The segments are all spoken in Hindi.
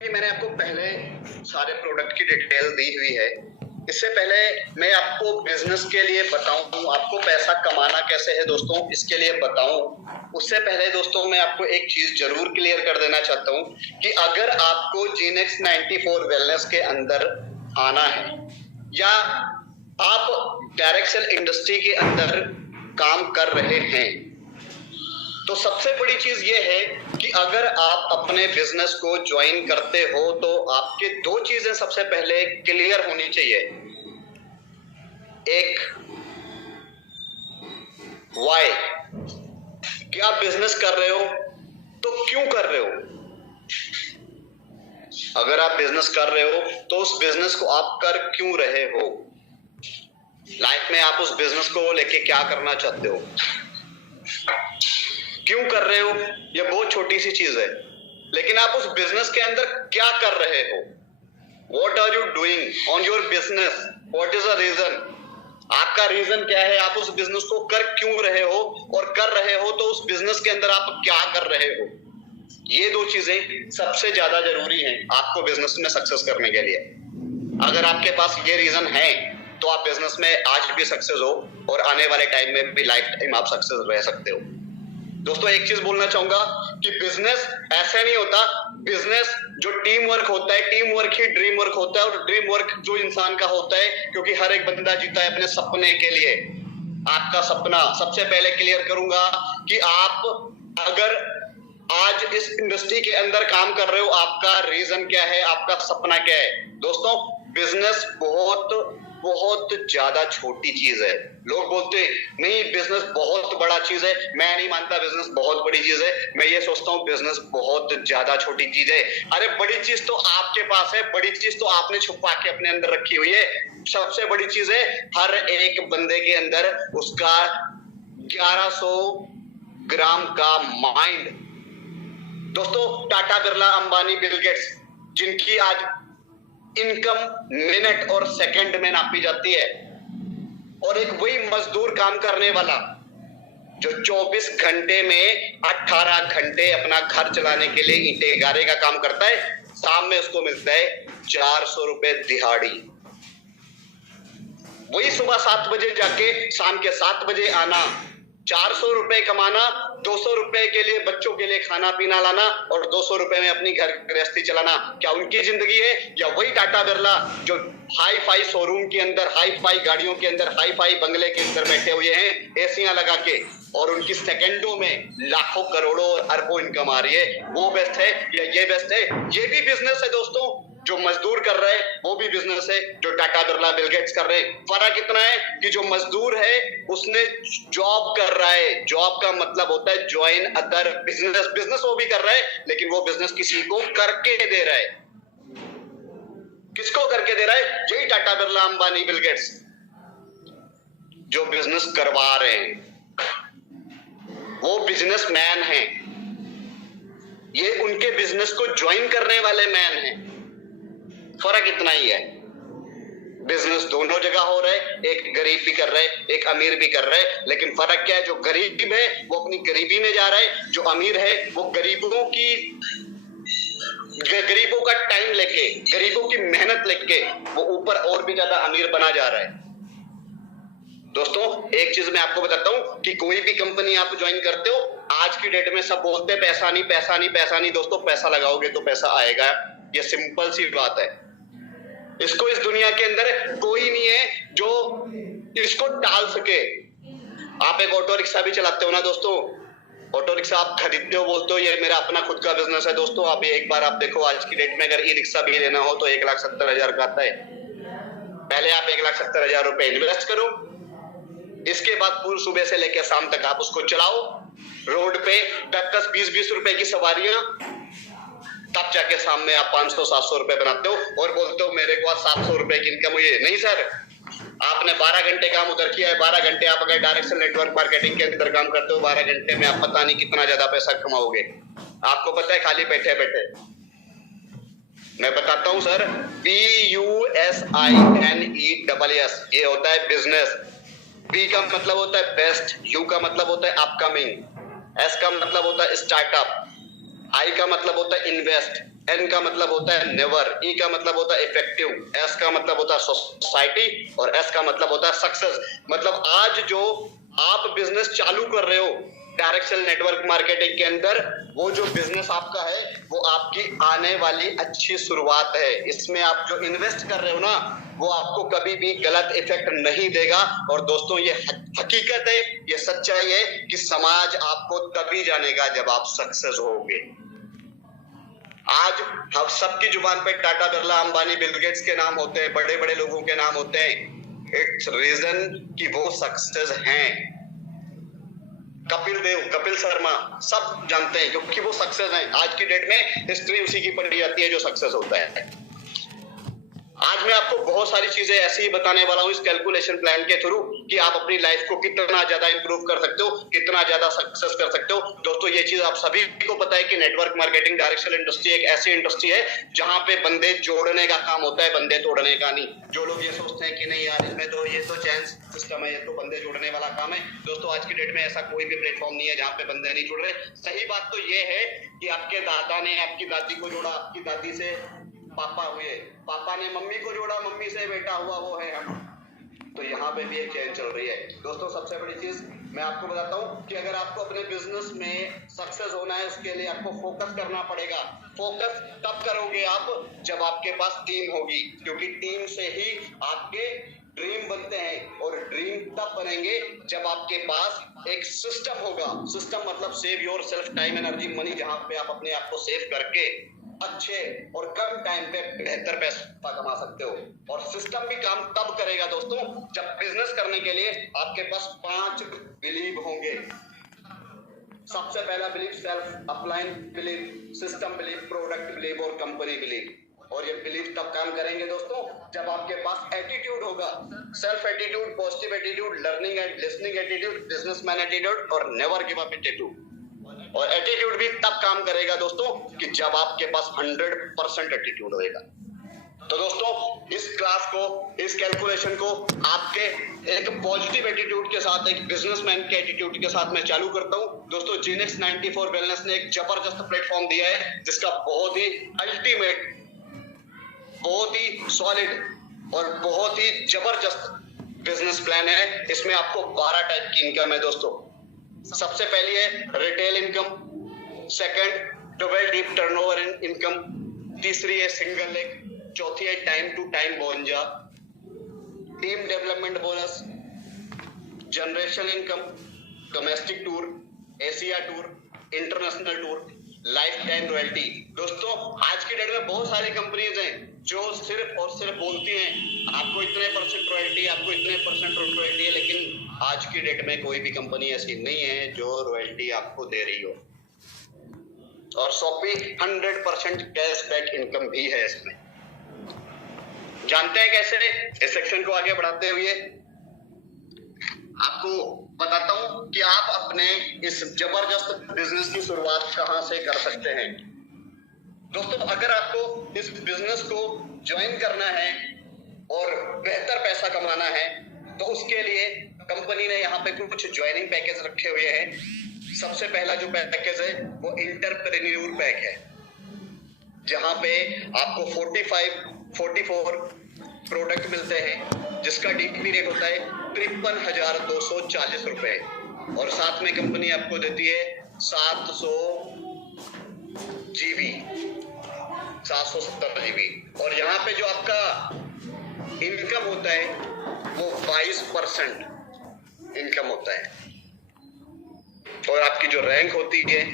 मैंने आपको पहले सारे प्रोडक्ट की डिटेल दी हुई है। इससे पहले मैं आपको बिजनेस के लिए बताऊं, आपको पैसा कमाना कैसे है दोस्तों, इसके लिए बताऊं। उससे पहले दोस्तों मैं आपको एक चीज जरूर क्लियर कर देना चाहता हूं कि अगर आपको जीनेक्स 94 वेलनेस के अंदर आना है या आप डायरेक्ट सेल इंडस्ट्री के अंदर काम कर रहे हैं, तो सबसे बड़ी चीज ये है कि अगर आप अपने बिजनेस को ज्वाइन करते हो तो आपके दो चीजें सबसे पहले क्लियर होनी चाहिए। एक, वाई, कि आप बिजनेस कर रहे हो तो क्यों कर रहे हो। अगर आप बिजनेस कर रहे हो तो उस बिजनेस को आप कर क्यों रहे हो, लाइफ में आप उस बिजनेस को लेके क्या करना चाहते हो, क्यों कर रहे हो, यह बहुत छोटी सी चीज है। लेकिन आप उस बिजनेस के अंदर क्या कर रहे हो, what are you doing on your business, what is the reason, आपका रीजन क्या है, आप उस बिजनेस को कर क्यों रहे हो, और कर रहे हो तो उस बिजनेस के अंदर आप क्या कर रहे हो। ये दो चीजें सबसे ज्यादा जरूरी हैं आपको बिजनेस में सक्सेस करने के लिए। अगर आपके पास ये रीजन है तो आप बिजनेस में आज भी सक्सेस हो और आने वाले टाइम में भी लाइफ टाइम आप सक्सेस रह सकते हो। दोस्तों एक चीज बोलना चाहूंगा कि बिजनेस ऐसे नहीं होता। बिजनेस जो टीम वर्क होता है, टीम वर्क ही ड्रीम वर्क होता है, और ड्रीम वर्क जो इंसान का होता है, क्योंकि हर एक बंदा जीता है अपने सपने के लिए। आपका सपना सबसे पहले क्लियर करूंगा कि आप अगर आज इस इंडस्ट्री के अंदर काम कर रहे हो, आपका रीजन क्या है, आपका सपना क्या है। दोस्तों बिजनेस बहुत बहुत ज्यादा छोटी चीज है। लोग बोलते नहीं बिजनेस बहुत बड़ा चीज है, मैं नहीं मानता बिजनेस बहुत बड़ी चीज है। मैं ये सोचता हूँ बिजनेस बहुत ज्यादा छोटी चीज है। अरे बड़ी चीज तो आपके पास है, बड़ी चीज तो आपने छुपा के अपने अंदर रखी हुई है। सबसे बड़ी चीज है हर एक बंदे के अंदर उसका 1100 ग्राम का माइंड। दोस्तों टाटा, बिरला, अंबानी, बिल गेट्स, जिनकी आज इनकम मिनट और सेकंड में नापी जाती है, और एक वही मजदूर काम करने वाला जो 24 घंटे में 18 घंटे अपना घर चलाने के लिए ईंटे गारे का काम करता है, शाम में उसको मिलता है 400 रुपए दिहाड़ी। वही सुबह 7 बजे जाके शाम के 7 बजे आना, 400 रुपए कमाना, 200 रुपए के लिए बच्चों के लिए खाना पीना लाना, और 200 रुपए में अपनी घर गृहस्थी चलाना। क्या उनकी जिंदगी है? या वही टाटा, बिरला जो हाई फाई शोरूम के अंदर, हाई फाई गाड़ियों के अंदर, हाई फाई बंगले के अंदर बैठे हुए हैं एसियां लगा के, और उनकी सेकंडों में लाखों करोड़ों और अरबों इनकम आ रही है, वो बेस्ट है या ये बेस्ट है? ये भी बिजनेस है दोस्तों। जो मजदूर कर रहे हैं वो भी बिजनेस है, जो टाटा, बिरला, बिल गेट्स कर रहे हैं। फर्क इतना है कि जो मजदूर है उसने जॉब कर रहा है। जॉब का मतलब होता है ज्वाइन अदर बिजनेस। बिजनेस वो भी कर रहा है, लेकिन वो बिजनेस किसी को करके दे रहा है। किसको करके दे रहा है? यही टाटा, बिरला, अंबानी, बिल गेट्स जो बिजनेस करवा रहे हैं, वो बिजनेसमैन हैं। ये उनके बिजनेस को ज्वाइन करने वाले मैन हैं। फर्क इतना ही है। बिजनेस दोनों जगह हो रहा है, एक गरीब भी कर रहा है, एक अमीर भी कर रहा है, लेकिन फर्क क्या है? जो गरीब है वो अपनी गरीबी में जा रहा है, जो अमीर है वो गरीबों का टाइम लेके, गरीबों की मेहनत लेके वो ऊपर और भी ज्यादा अमीर बना जा रहा है। दोस्तों एक चीज मैं आपको बताता हूं कि कोई भी कंपनी आप ज्वाइन करते हो, आज की डेट में सब बोलते हैं पैसा नहीं, पैसा नहीं, पैसा नहीं। दोस्तों पैसा लगाओगे तो पैसा आएगा, ये सिंपल सी बात है। इसको इस दुनिया के अंदर कोई नहीं है जो इसको टाल सके। आप एक ऑटो रिक्शा भी चलाते हो ना दोस्तों, ऑटो रिक्शा आप खरीदते हो, बोलते हो ये मेरा अपना खुद का बिजनेस है। दोस्तों आप एक बार आप देखो, आज की डेट में अगर ई रिक्शा भी लेना हो तो 1,70,000 का आता है। पहले आप 1,70,000 रुपए इन्वेस्ट करो, इसके बाद पूरी सुबह से लेकर शाम तक आप उसको चलाओ रोड पे, 10-20 रुपए की सवारियां, तब जाके शाम में आप 500-700 रुपए बनाते हो और बोलते हो मेरे को आज 700 रुपए की इनकम हुई है। नहीं सर, आपने 12 घंटे काम उधर किया है। 12 घंटे आप अगर डायरेक्ट सेल नेटवर्क मार्केटिंग के अंदर काम करते हो, 12 घंटे में आप पता नहीं कितना ज्यादा पैसा कमाओगे। आपको पता है खाली बैठे बैठे? मैं बताता हूं सर, BUSINESS, ये होता है बिजनेस। B का मतलब होता है बेस्ट, U का मतलब होता है अपकमिंग, S का मतलब होता है स्टार्टअप, I का मतलब होता है इन्वेस्ट, एन का मतलब होता है नेवर, ई का मतलब होता है इफेक्टिव, एस का मतलब होता है सोसाइटी और एस का मतलब होता है सक्सेस। मतलब आज जो आप बिजनेस चालू कर रहे हो डायरेक्ट सेल नेटवर्क मार्केटिंग के अंदर, वो जो बिजनेस आपका है वो आपकी आने वाली अच्छी शुरुआत है। इसमें आप जो इन्वेस्ट कर रहे हो ना, वो आपको कभी भी गलत इफेक्ट नहीं देगा। और दोस्तों ये हकीकत है, ये सच्चाई है कि समाज आपको तभी जानेगा जब आप सक्सेस होगे। आज हम सबकी जुबान पे टाटा, बिरला, अंबानी, बिल गेट्स के नाम होते हैं, बड़े बड़े लोगों के नाम होते हैं। इट्स रीजन कि वो सक्सेस हैं। कपिल देव, कपिल शर्मा, सब जानते हैं क्योंकि वो सक्सेस हैं। आज की डेट में हिस्ट्री उसी की पढ़ी जाती है जो सक्सेस होता है। आज मैं आपको बहुत सारी चीजें ऐसी ही बताने वाला हूं इस कैलकुलेशन प्लान के थ्रू कि आप अपनी लाइफ को कितना ज्यादा इंप्रूव कर सकते हो, कितना ज्यादा सक्सेस कर सकते हो। दोस्तों ये चीज आप सभी को पता है कि network marketing direct sale industry एक ऐसी इंडस्ट्री है जहां पे बंदे जोड़ने का काम होता है, बंदे तोड़ने का नहीं। जो लोग ये सोचते हैं कि नहीं यार इसमें तो ये तो चैन सिस्टम है, ये तो बंदे जोड़ने वाला काम है, दोस्तों आज की डेट में ऐसा कोई भी प्लेटफॉर्म नहीं है जहां पे बंदे नहीं जुड़ रहे। सही बात तो ये है कि आपके दादा ने आपकी दादी को जोड़ा, आपकी दादी से पापा हुए, पापा ने मम्मी को जोड़ा, मम्मी से बेटा हुआ, वो है हम। तो यहाँ पे भी एक चेंज चल रही है। दोस्तों सबसे बड़ी चीज मैं आपको बताता हूँ कि अगर आपको अपने बिजनेस में सक्सेस होना है, उसके लिए आपको फोकस करना पड़ेगा। फोकस तब करोगे आप जब आपके पास टीम होगी, क्योंकि टीम से ही आपके ड्रीम बनते हैं। और ड्रीम तब बनेंगे जब आपके पास एक सिस्टम होगा। सिस्टम मतलब save your self time energy money, जहां पे आप अपने आप को सेव करके अच्छे और कम टाइम पे बेहतर पैसा कमा सकते हो। और सिस्टम भी काम तब करेगा दोस्तों जब बिजनेस करने के लिए आपके पास 5 बिलीव होंगे। सबसे पहला believe self upline believe, system believe, product believe और कंपनी बिलीव। और ये बिलीव तब काम करेंगे दोस्तों जब आपके पास एटीट्यूड होगा। Self attitude, positive attitude, learning and listening attitude, businessman attitude और नेवर गिव अप एटीट्यूड। और एटीट्यूड भी तब काम करेगा दोस्तों कि जब आपके पास 100% एटीट्यूड होगा। तो दोस्तों इस क्लास को, इस कैलकुलेशन को आपके एक पॉजिटिव एटीट्यूड के साथ, एक बिजनेसमैन के एटीट्यूड के साथ मैं चालू करता हूं। दोस्तों जीनेक्स 94 वेलनेस ने एक जबरदस्त प्लेटफॉर्म दिया है जिसका बहुत ही अल्टीमेट, बहुत ही सॉलिड और बहुत ही जबरदस्त बिजनेस प्लान है। इसमें आपको 12 टाइप की इनकम है दोस्तों। सबसे पहली है retail income, second 12 deep turnover income, तीसरी है सिंगल लेग, चौथी है time to time bonanza, team development bonus, generation income, domestic tour, Asia tour, international tour, life time royalty. दोस्तों आज की डेट में बहुत सारी कंपनीज हैं जो सिर्फ और सिर्फ बोलती हैं आपको इतने % रॉयल्टी, आपको इतने % रॉयल्टी है, लेकिन आज की डेट में कोई भी कंपनी ऐसी नहीं है जो रॉयल्टी आपको दे रही हो। और शॉपी 100% कैशबैक इनकम भी है इसमें। जानते हैं कैसे? इस सेक्शन को आगे बढ़ाते हुए आपको बताता हूं कि आप अपने इस जबरदस्त बिजनेस की शुरुआत कहां से कर सकते हैं। दोस्तों अगर आपको इस बिजनेस को ज्वाइन करना है और बेहतर पैसा कमाना है तो उसके लिए कंपनी ने यहाँ पे कुछ ज्वाइनिंग पैकेज रखे हुए हैं। सबसे पहला जो पैकेज है वो एंटरप्रेन्योर पैक है, जहां पे आपको 44 प्रोडक्ट मिलते हैं जिसका डीपी रेट होता है 53,240 रुपए। और साथ में कंपनी आपको देती है 700 GB, 770 GB। और यहाँ पे जो आपका इनकम होता है वो 22% इनकम होता है। और आपकी जो रैंक होती है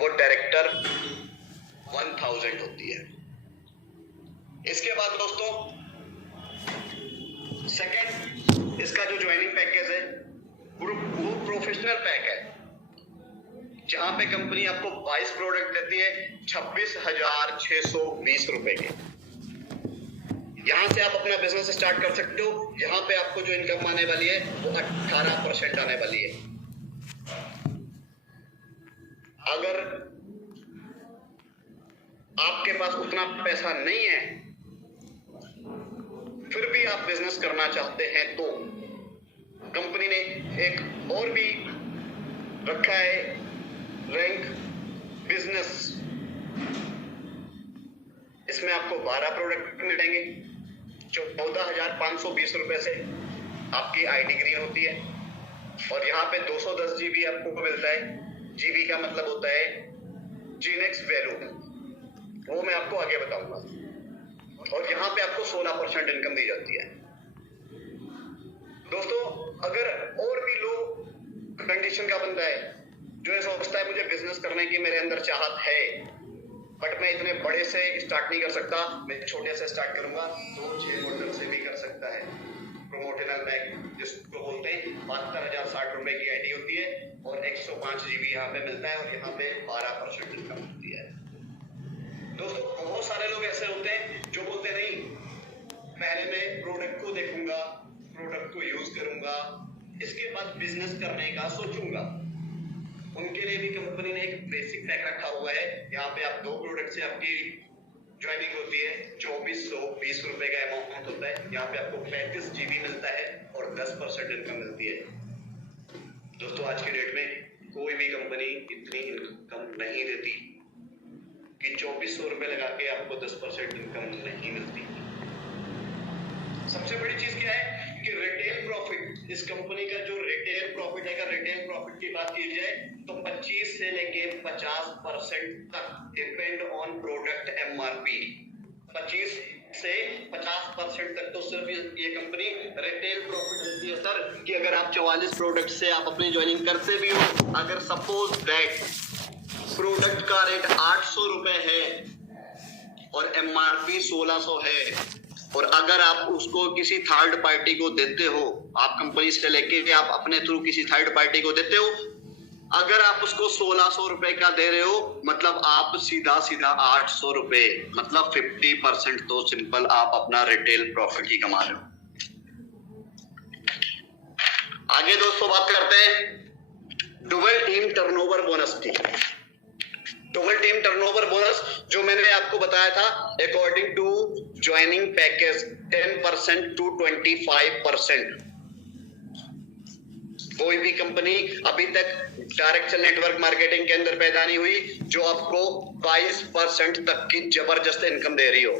वो डायरेक्टर 1000 होती है। इसके बाद दोस्तों सेकंड इसका जो ज्वाइनिंग पैकेज है वो प्रोफेशनल पैक है, जहां पे कंपनी आपको 22 प्रोडक्ट देती है 26,620 रुपए के। यहां से आप अपना बिजनेस स्टार्ट कर सकते हो। यहां पे आपको जो इनकम आने वाली है वो 18% आने वाली है। अगर आपके पास उतना पैसा नहीं है फिर भी आप बिजनेस करना चाहते हैं तो कंपनी ने एक और भी रखा है रैंक बिजनेस इसमें आपको 12 प्रोडक्ट मिलेंगे। 14,520 रुपए से आपकी आईडी ग्रीन होती है। और यहाँ पे 210 GB आपको मिलता है। GB का मतलब होता है जीनेक्स वैल्यू, वो मैं आपको आगे बताऊंगा। और यहाँ पे आपको 16% इनकम दी जाती है। दोस्तों, अगर और भी लो कंडीशन का बंदा है जो ये सोचता है मुझे बिजनेस करने की मेरे अंदर चाहत है, बट मैं इतने बड़े से स्टार्ट नहीं कर सकता, मैं छोटे से स्टार्ट करूंगा, तो 6 मॉडल से भी कर सकता है। प्रोमोशनल पैक जिसको बोलते हैं, 72,060 रुपए की आईडी होती है और 105 GB यहाँ पे मिलता है और यहाँ पे 12% इनकम मिलती है। दोस्तों, बहुत सारे लोग ऐसे होते हैं जो बोलते नहीं, पहले मैं प्रोडक्ट को देखूंगा, प्रोडक्ट को यूज करूंगा, इसके बाद बिजनेस करने का सोचूंगा। उनके लिए भी कंपनी ने एक बेसिक पैक रखा हुआ है। यहाँ पे आप 2 प्रोडक्ट से आपकी ज्वाइनिंग होती है। 2420 रुपए का अमाउंट होता है। यहाँ पे आपको 35 GB मिलता है और 10% इनकम मिलती है। दोस्तों, आज के डेट में कोई भी कंपनी इतनी इनकम नहीं देती कि 2400 रुपए लगा के आपको 10% इनकम नहीं मिलती। सबसे बड़ी चीज क्या है कि रिटेल प्रॉफिट, इस कंपनी का जो रिटेल प्रॉफिट है, अगर रिटेल प्रॉफिट की बात की जाए तो 25 से लेके 50% तक डिपेंड ऑन प्रोडक्ट MRP। 25 से 50% तक तो सिर्फ ये कंपनी रिटेल प्रॉफिट देती है सर, कि अगर आप 44 प्रोडक्ट से आप अपनी ज्वाइनिंग करते भी हो, अगर सपोज दैट प्रोडक्ट का रेट 800 रुपए है और MRP 1600 है, और अगर आप उसको किसी थर्ड पार्टी को देते हो, आप कंपनी से लेके आप अपने थ्रू किसी थर्ड पार्टी को देते हो, अगर आप उसको 1600 रुपए का दे रहे हो, मतलब आप सीधा 800 रुपए, मतलब 50% तो सिंपल आप अपना रिटेल प्रॉफिट ही कमा रहे हो। आगे दोस्तों बात करते हैं डबल टीम टर्नओवर बोनस की। डबल टीम टर्नओवर बोनस जो मैंने आपको बताया था, according to joining package 10% to 25%। कोई भी कंपनी अभी तक डायरेक्ट नेटवर्क मार्केटिंग के अंदर पैदा नहीं हुई जो आपको 22% तक की जबरदस्त इनकम दे रही हो।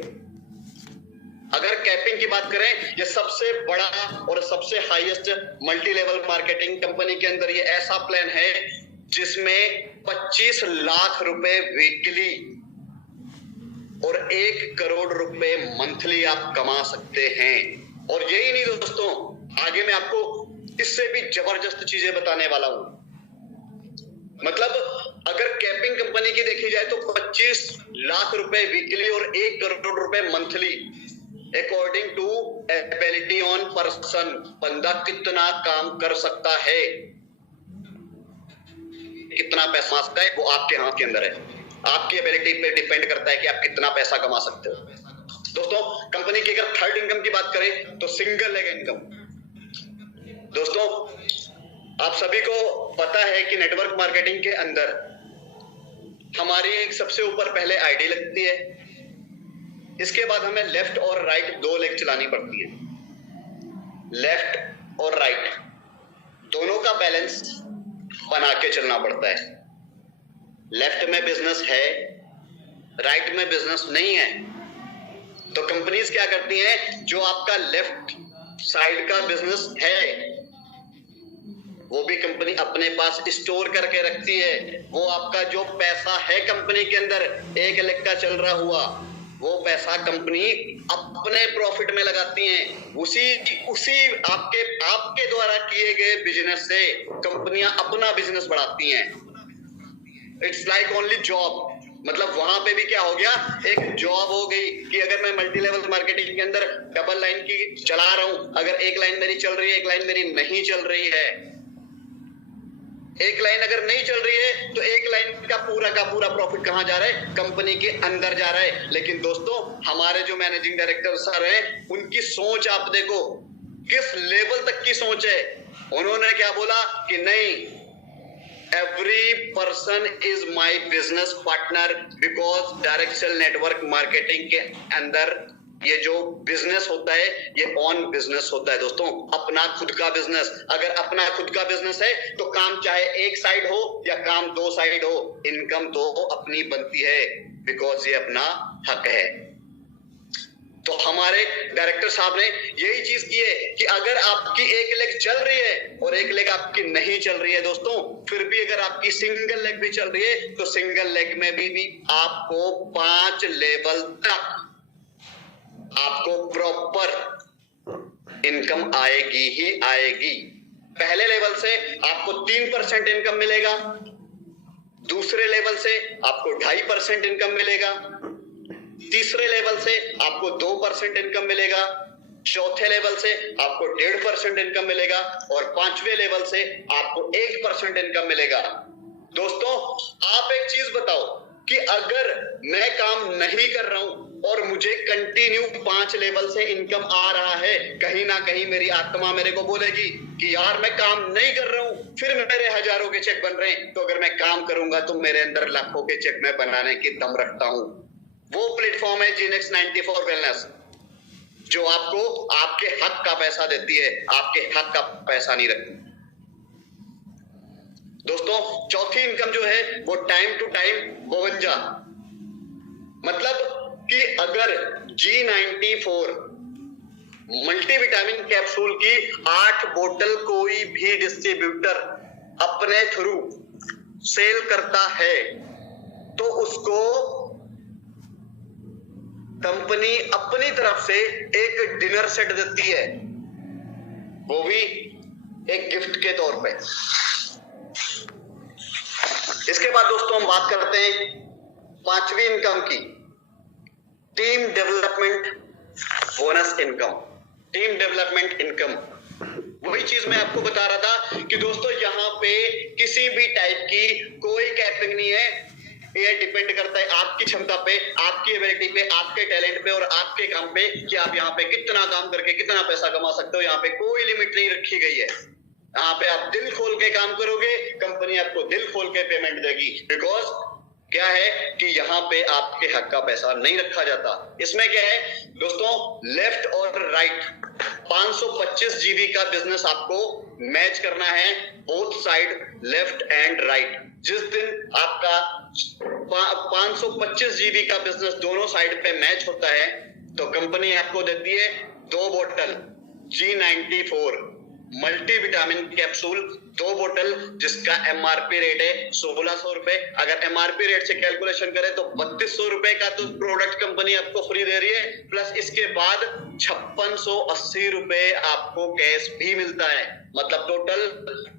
अगर कैपिंग की बात करें, ये सबसे बड़ा और सबसे highest multi level marketing company के अंदर ये ऐसा प्लान है जिसमें 25 लाख रुपए वीकली और 1 करोड़ रुपए मंथली आप कमा सकते हैं। और यही नहीं दोस्तों, आगे मैं आपको इससे भी जबरदस्त चीजें बताने वाला हूं। मतलब अगर कैपिंग कंपनी की देखी जाए तो 25 लाख रुपए वीकली और 1 करोड़ रुपए monthly, according to ability on person, बंदा कितना काम कर सकता है, कितना पैसा कमा सकता है, वो आपके हाथ के अंदर है। आपकी एबिलिटी पे डिपेंड करता है कि आप कितना पैसा कमा सकते हो। दोस्तों, कंपनी की अगर थर्ड इनकम की बात करें तो सिंगल लेग इनकम। दोस्तों, आप सभी को पता है कि नेटवर्क मार्केटिंग के अंदर हमारी एक सबसे ऊपर पहले आईडी लगती है, इसके बाद हमें लेफ्ट और राइट 2 लेग चलानी पड़ती है। लेफ्ट और राइट दोनों का बैलेंस बना के चलना पड़ता है। लेफ्ट में बिजनेस है, राइट में बिजनेस नहीं है, तो कंपनीज क्या करती हैं, जो आपका लेफ्ट साइड का बिजनेस है वो भी कंपनी अपने पास स्टोर करके रखती है। वो आपका जो पैसा है कंपनी के अंदर 1 लाख का चल रहा हुआ, वो पैसा कंपनी अपने प्रॉफिट में लगाती हैं। उसी आपके द्वारा किए गए बिजनेस से कंपनियां अपना बिजनेस बढ़ाती हैं। It's like only job. मतलब वहां पे भी क्या हो गया, एक जॉब हो गई कि अगर मैं मल्टी लेवल मार्केटिंग के अंदर डबल लाइन की चला रहा हूं, अगर एक लाइन मेरी चल रही है, एक लाइन मेरी नहीं चल रही है, एक लाइन अगर नहीं चल रही है तो एक लाइन का पूरा प्रॉफिट कहां जा रहा है, कंपनी के अंदर जा रहा है। लेकिन दोस्तों, हमारे जो मैनेजिंग डायरेक्टर सर हैं, उनकी सोच आप देखो किस लेवल तक की सोच है। उन्होंने क्या बोला कि नहीं, every person is my business partner, because direct sale network marketing के अंदर ये जो बिजनेस होता है ये ऑन बिजनेस होता है। दोस्तों, अपना खुद का बिजनेस, अगर अपना खुद का बिजनेस है तो काम चाहे एक साइड हो या काम 2 साइड हो, इनकम तो अपनी बनती है, बिकॉज ये अपना हक है। तो हमारे डायरेक्टर साहब ने यही चीज की है कि अगर आपकी एक लेग चल रही है और एक लेग आपकी नहीं चल रही है दोस्तों, फिर भी अगर आपकी सिंगल लेग भी चल रही है तो सिंगल लेग में भी आपको 5 लेवल तक आपको प्रॉपर इनकम आएगी ही आएगी। पहले लेवल से आपको 3% इनकम मिलेगा, दूसरे लेवल से आपको 2.5% इनकम मिलेगा, तीसरे लेवल से आपको 2% इनकम मिलेगा, चौथे लेवल से आपको 1.5% इनकम मिलेगा और 5वें लेवल से आपको 1% इनकम मिलेगा। दोस्तों आप एक चीज बताओ कि अगर मैं काम नहीं कर रहा हूं और मुझे कंटिन्यू 5 लेवल से इनकम आ रहा है, कहीं ना कहीं मेरी आत्मा मेरे को बोलेगी कि यार मैं काम नहीं कर रहा हूं, फिर मेरे हजारों के चेक बन रहे हैं, तो अगर मैं काम करूंगा तो मेरे अंदर लाखों के चेक मैं बनाने की दम रखता हूं। वो प्लेटफॉर्म है GeneX 94 वेलनेस, जो आपको आपके हक का पैसा देती है, आपके हक का पैसा नहीं रखती। दोस्तों चौथी इनकम जो है वो टाइम टू टाइम 52, मतलब कि अगर G94 मल्टीविटामिन कैप्सूल की 8 बोतल कोई भी डिस्ट्रीब्यूटर अपने थ्रू सेल करता है तो उसको कंपनी अपनी तरफ से एक डिनर सेट देती है, वो भी एक गिफ्ट के तौर पे। इसके बाद दोस्तों हम बात करते हैं 5वीं इनकम की, team development bonus income. Team development income वही चीज मैं आपको बता रहा था कि दोस्तों यहां पे किसी भी टाइप की कोई कैपिंग नहीं है। ये डिपेंड करता है आपकी क्षमता पे, आपकी एबिलिटी पे, आपके टैलेंट पे और आपके काम पे कि आप यहाँ पे कितना काम करके कितना पैसा कमा सकते हो। यहाँ पे कोई लिमिट नहीं रखी गई है। यहाँ पे आप दिल खोल के काम करोगे, कंपनी आपको दिल खोल के पेमेंट देगी। बिकॉज क्या है कि यहाँ पे आपके हक का पैसा नहीं रखा जाता। इसमें क्या है दोस्तों, लेफ्ट और राइट 525 GB का बिजनेस आपको मैच करना है, both side left and right. जिस दिन आपका 525 GB का बिजनेस दोनों साइड पे मैच होता है तो कंपनी आपको देती है 2 बोतल G94 मल्टीविटामिन कैप्सूल, 2 बोतल, जिसका MRP रेट है 1600 रुपए। अगर MRP रेट से कैलकुलेशन करें तो 3200 रुपए का तो प्रोडक्ट कंपनी आपको फ्री दे रही है, प्लस इसके बाद 5680 रुपए आपको कैश भी मिलता है, मतलब टोटल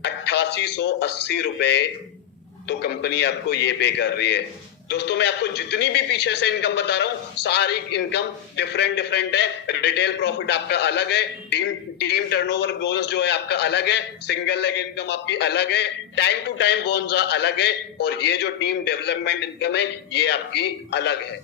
8880 रुपए तो कंपनी आपको ये पे कर रही है। दोस्तों मैं आपको जितनी भी पीछे से इनकम बता रहा हूं सारी इनकम डिफरेंट है। रिटेल प्रॉफिट आपका अलग है, टीम टर्नओवर बोनस जो है आपका अलग है, सिंगल लेग इनकम आपकी अलग है, टाइम टू टाइम बोनस अलग है और ये जो टीम डेवलपमेंट इनकम है ये आपकी अलग है।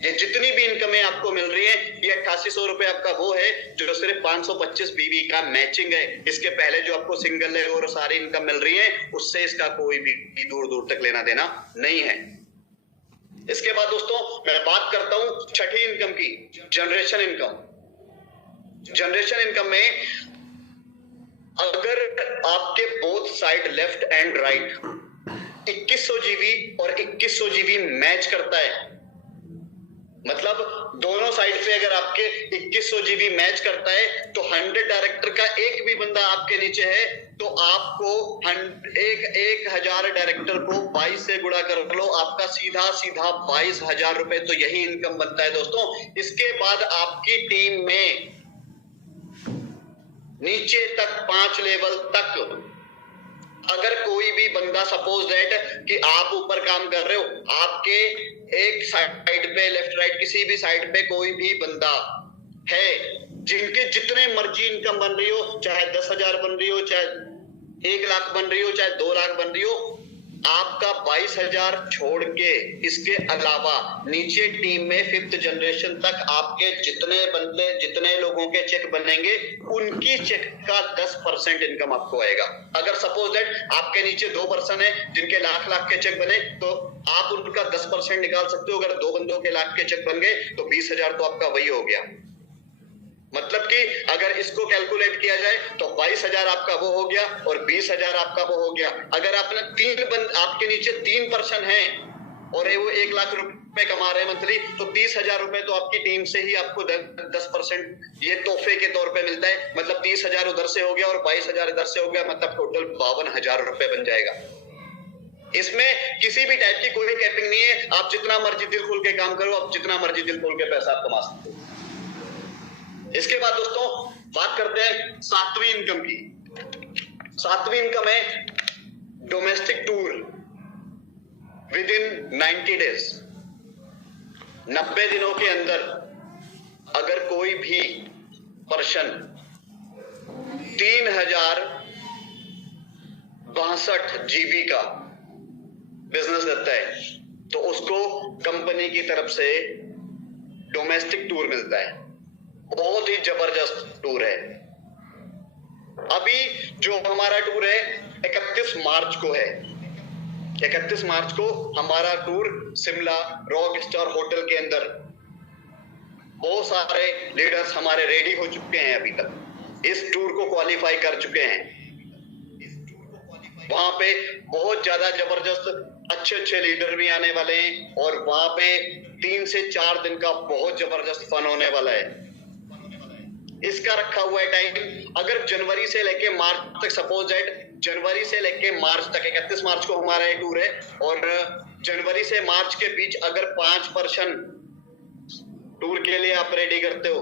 ये जितनी भी इनकम आपको मिल रही है ये 8800 रुपए आपका वो है जो सिर्फ 525 BB का मैचिंग है। इसके पहले जो आपको सिंगल लेग और सारी इनकम मिल रही है उससे इसका कोई भी दूर दूर तक लेना देना नहीं है। इसके बाद दोस्तों मैं बात करता हूं छठी इनकम की, जनरेशन इनकम। जनरेशन इनकम में अगर आपके both side left and right 2100 GB और 2100 GB मैच करता है, मतलब दोनों साइड पे अगर आपके 2100 GB मैच करता है तो 100 डायरेक्टर का एक भी बंदा आपके नीचे है तो आपको 1000 डायरेक्टर को 22 से गुणा कर लो, आपका सीधा 22,000 रुपए तो यही इनकम बनता है दोस्तों। इसके बाद आपकी टीम में नीचे तक 5 लेवल तक अगर कोई भी बंदा, सपोज दैट कि आप ऊपर काम कर रहे हो, आपके एक साइड पे लेफ्ट राइट किसी भी साइड पे कोई भी बंदा है जिनके जितने मर्जी इनकम बन रही हो, चाहे 10,000 बन रही हो, चाहे 1 लाख बन रही हो, चाहे 2 लाख बन रही हो, आपका 22,000 छोड़ के इसके अलावा नीचे टीम में 5th जनरेशन तक आपके जितने बंदे, जितने लोगों के चेक बनेंगे उनकी चेक का 10% इनकम आपको आएगा। अगर सपोज दैट आपके नीचे 2 पर्सन है जिनके लाख के चेक बने तो आप उनका 10% निकाल सकते हो। अगर 2 बंदों के लाख के चेक बन गए तो 20,000 तो आपका वही हो गया। मतलब कि अगर इसको कैलकुलेट किया जाए तो 22,000 आपका वो हो गया और 20,000 आपका वो हो गया। अगर आपने आपके नीचे 3 पर्सन है और वो 1 लाख रुपए कमा रहे हैं मंथली, तो 30,000 रुपए तो आपकी टीम से ही आपको 10% ये तोहफे के तौर पे मिलता है। मतलब 30,000 उधर से हो गया और 22,000 इधर से हो गया, मतलब टोटल 52,000 रुपए बन जाएगा। इसमें किसी भी टाइप की कोई कैपिंग नहीं है। आप जितना मर्जी दिल खोल के काम करो, आप जितना मर्जी दिल खोल के पैसा आप कमा सकते हो। इसके बाद दोस्तों बात करते हैं सातवीं इनकम की। सातवीं इनकम है domestic tour with in 90 days. 90 दिनों के अंदर अगर कोई भी पर्सन 3062 GB का बिजनेस देता है तो उसको कंपनी की तरफ से डोमेस्टिक टूर मिलता है। बहुत ही जबरदस्त टूर है। अभी जो हमारा टूर है 31 मार्च को है। 31 मार्च को हमारा tour Shimla rock star hotel के अंदर, बहुत सारे लीडर्स हमारे रेडी हो चुके हैं, अभी तक इस टूर को क्वालिफाई कर चुके हैं। वहां पे बहुत ज्यादा जबरदस्त अच्छे लीडर भी आने वाले हैं और वहां पे 3 से 4 दिन का बहुत जबरदस्त फन होने वाला है। इसका रखा हुआ है टाइम, अगर जनवरी से लेके मार्च तक, सपोज दैट जनवरी से लेके मार्च तक, 31 मार्च को हमारा ये टूर है और जनवरी से मार्च के बीच अगर 5% टूर के लिए आप रेडी करते हो,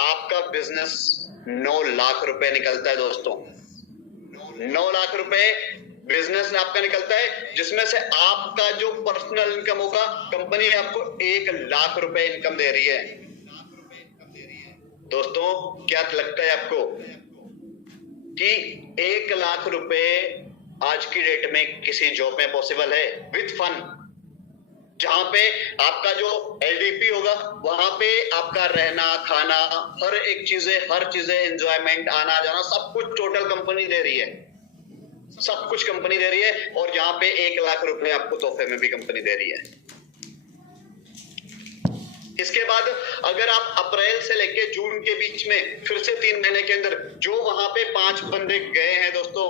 आपका बिजनेस 9 लाख रुपए निकलता है दोस्तों। 9 लाख रुपए बिजनेस में आपका निकलता है, जिसमें से आपका जो पर्सनल इनकम होगा, कंपनी आपको 1 लाख रुपए इनकम दे रही है। दोस्तों क्या लगता है आपको कि 1 लाख रुपए आज की डेट में किसी जॉब में पॉसिबल है विद फन, जहां पे आपका जो LDP होगा वहां पे आपका रहना खाना हर चीजें एंजॉयमेंट आना जाना सब कुछ टोटल कंपनी दे रही है, सब कुछ कंपनी दे रही है। और यहाँ पे 1 लाख रुपए आपको तोहफे में भी कंपनी दे रही है। इसके बाद अगर आप अप्रैल से लेके जून के बीच में फिर से 3 महीने के अंदर जो वहां पे 5 बंदे गए हैं दोस्तों,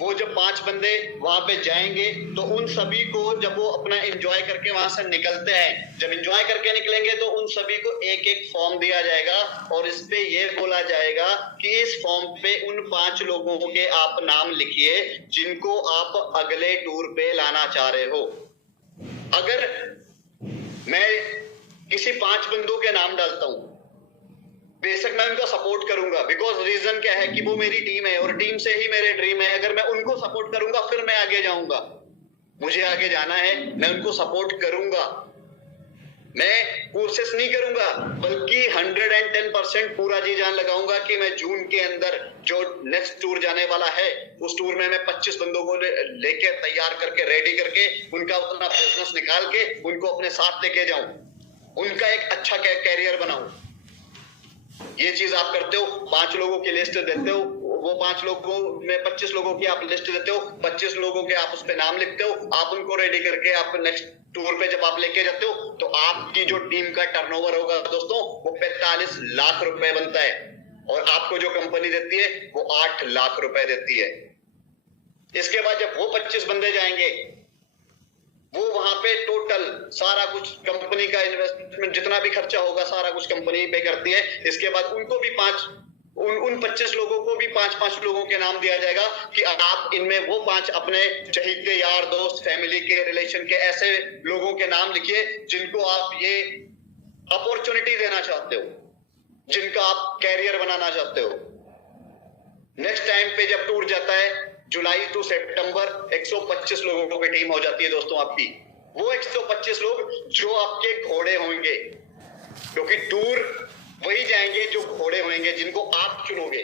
वो जब 5 बंदे वहां पे जाएंगे तो उन सभी को जब वो अपना एंजॉय करके वहां से निकलते हैं, जब एंजॉय करके निकलेंगे तो उन सभी को एक फॉर्म दिया जाएगा और इस पे ये बोला जाएगा कि इस फॉर्म पे उन 5 लोगों के आप नाम लिखिए जिनको आप अगले टूर पे लाना चाह रहे हो। अगर मैं किसी 5 बंदों के नाम डालता हूं, बेशक मैं उनको सपोर्ट करूंगा, बिकॉज रीजन क्या है कि वो मेरी टीम है और टीम से ही मेरे ड्रीम है। अगर मैं उनको सपोर्ट करूंगा फिर मैं आगे जाऊंगा, मुझे आगे जाना है, मैं उनको सपोर्ट करूंगा। मैं कोशिश नहीं करूंगा बल्कि 110% पूरा जी जान लगाऊंगा कि मैं जून के अंदर जो नेक्स्ट टूर जाने वाला है उस टूर में मैं 25 बंदों को लेके तैयार करके रेडी करके उनका उतना बिजनेस निकाल के उनको अपने साथ लेके जाऊं, उनका एक अच्छा कैरियर बनाऊं। ये चीज आप करते हो, 5 लोगों की लिस्ट देते हो, वो 5 लोगों में 25 लोगों की आप लिस्ट देते हो, 25 लोगों के आप उस पे नाम लिखते हो, आप उनको रेडी करके आप नेक्स्ट टूर पे जब आप लेके जाते हो तो आपकी जो टीम का टर्नओवर होगा दोस्तों वो 45 लाख रुपए बनता है और आपको जो कंपनी देती है वो 8 लाख रुपए देती है। इसके बाद जब वो 25 बंदे जाएंगे, वो वहां पे टोटल सारा कुछ कंपनी का इन्वेस्टमेंट जितना भी खर्चा होगा सारा कुछ कंपनी पे करती है। इसके बाद उनको भी उन 25 लोगों को भी 5-5 लोगों के नाम दिया जाएगा कि आप इनमें वो 5 अपने चहीते यार दोस्त फैमिली के रिलेशन के ऐसे लोगों के नाम लिखिए जिनको आप ये अपॉर्चुनिटी देना चाहते हो, जिनका आप कैरियर बनाना चाहते हो। नेक्स्ट टाइम पे जब टूर जाता है जुलाई टू सितंबर 125 लोगों की टीम हो जाती है दोस्तों आपकी। वो 125 लोग जो आपके घोड़े होंगे, क्योंकि टूर वही जाएंगे जो घोड़े होंगे जिनको आप चुनोगे।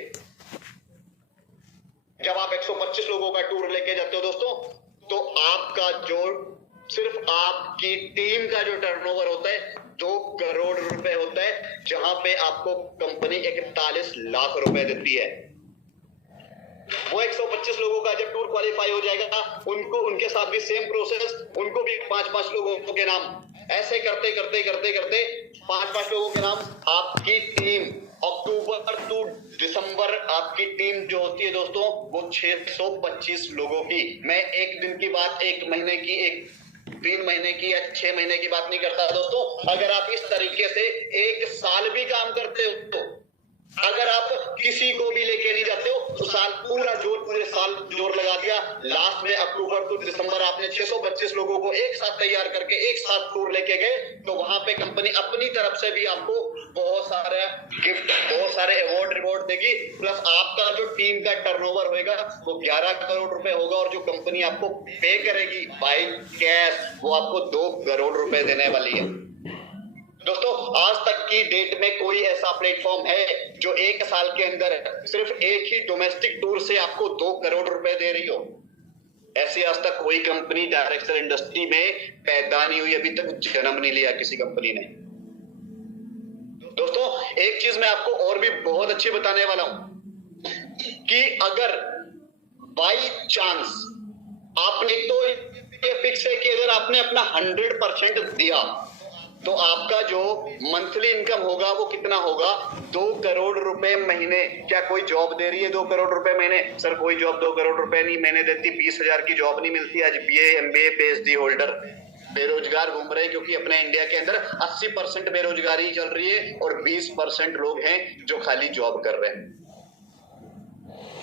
जब आप 125 लोगों का टूर लेके जाते हो दोस्तों तो आपका जो सिर्फ आपकी टीम का जो टर्नओवर होता है 2 करोड़ रुपए होता है, जहां पे आपको कंपनी 41 लाख रुपए देती है। वो 125 लोगों का जब टूर क्वालिफाई हो जाएगा उनको उनके साथ भी सेम प्रोसेस, उनको भी 5-5 लोगों के नाम ऐसे करते करते करते करते 5-5 लोगों के नाम आपकी टीम अक्टूबर टू दिसंबर आपकी टीम जो होती है दोस्तों वो 625 लोगों की। मैं एक दिन की बात, एक महीने की, एक 3 महीने की या 6 महीने की बात नहीं करता दोस्तों। अगर आप इस तरीके से 1 साल भी काम करते हो तो, अगर आप किसी को भी लेके नहीं जाते हो तो साल पूरे साल जोर लगा दिया, लास्ट में अक्टूबर टू दिसंबर आपने 625 लोगों को एक साथ तैयार करके एक साथ टूर लेके गए, तो वहां पे कंपनी अपनी तरफ से भी आपको बहुत सारे गिफ्ट, बहुत सारे अवार्ड रिवॉर्ड देगी, प्लस आपका जो टीम का टर्नओवर होगा वो 11 करोड़ रुपए होगा, और जो कंपनी आपको पे करेगी बाय कैश वो आपको 2 करोड़ रुपए देने वाली है। दोस्तों आज तक की डेट में कोई ऐसा प्लेटफॉर्म है जो 1 साल के अंदर सिर्फ एक ही डोमेस्टिक टूर से आपको 2 करोड़ रुपए दे रही हो? ऐसी आज तक कोई कंपनी डायरेक्ट इंडस्ट्री में पैदा नहीं हुई, अभी तक जन्म नहीं लिया किसी कंपनी ने। दोस्तों एक चीज मैं आपको और भी बहुत अच्छी बताने वाला हूं कि अगर बाई चांस आपने, तो ये फिक्स है कि अगर आपने अपना 100% दिया तो आपका जो मंथली इनकम होगा वो कितना होगा? 2 करोड़ रुपए महीने। क्या कोई जॉब दे रही है 2 करोड़ रुपए महीने? सर कोई जॉब 2 करोड़ रुपए नहीं महीने देती, 20,000 की जॉब नहीं मिलती। आज BA MBA PhD होल्डर बेरोजगार घूम रहे हैं, क्योंकि अपने इंडिया के अंदर 80% बेरोजगारी चल रही है और 20% लोग हैं जो खाली जॉब कर रहे हैं।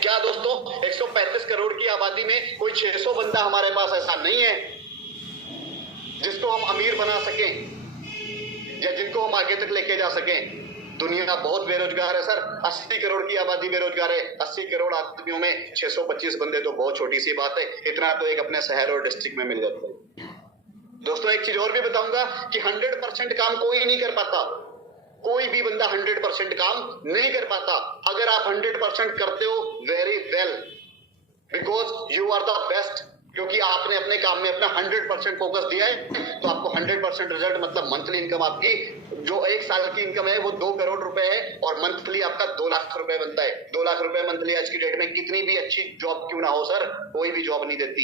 क्या दोस्तों 135 करोड़ की आबादी में कोई 600 बंदा हमारे पास ऐसा नहीं है जिसको हम अमीर बना सकें या जिनको हम आगे तक लेके जा सकें? दुनिया बहुत बेरोजगार है सर, 80 करोड़ की आबादी बेरोजगार है। 80 करोड़ आदमियों में 625 बंदे तो बहुत छोटी सी बात है, इतना तो एक अपने शहर और डिस्ट्रिक्ट में मिल जाता है। दोस्तों एक चीज और भी बताऊंगा कि 100% काम कोई नहीं कर पाता, कोई भी बंदा 100% काम नहीं कर पाता। अगर आप 100% करते हो very well, because you are the best, क्योंकि आपने अपने काम में अपना 100% फोकस दिया है, तो आपको 100% रिजल्ट, मतलब मंथली इनकम आपकी जो 1 साल की इनकम है वो 2 करोड़ रुपए है और मंथली आपका 2 लाख रुपए बनता है। 2 लाख रुपए मंथली आज की डेट में कितनी भी अच्छी जॉब क्यों ना हो सर, कोई भी जॉब नहीं देती,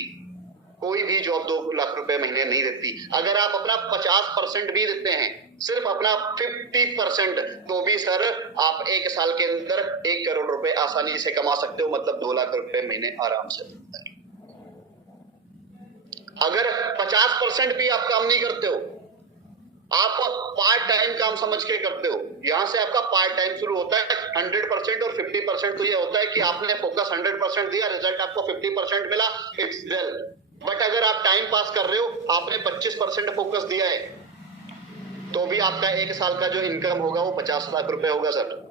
कोई भी जॉब 2 लाख रुपए महीने नहीं देती। अगर आप अपना 50% भी देते हैं, सिर्फ अपना 50%, तो भी सर आप 1 साल के अंदर 1 करोड़ रुपए आसानी से कमा सकते हो, मतलब 2 लाख रुपए महीने आराम से मिलता है। अगर 50% भी आप काम नहीं करते हो, आप पार्ट टाइम काम समझ के करते हो, यहां से आपका पार्ट टाइम शुरू होता है। 100% और 50% तो ये होता है कि आपने फोकस 100% दिया, रिजल्ट आपको 50% मिला, इट्स वेल। बट अगर आप टाइम पास कर रहे हो, आपने 25% फोकस दिया है, तो भी आपका 1 साल का जो इनकम होगा वो 50 लाख रुपए होगा सर।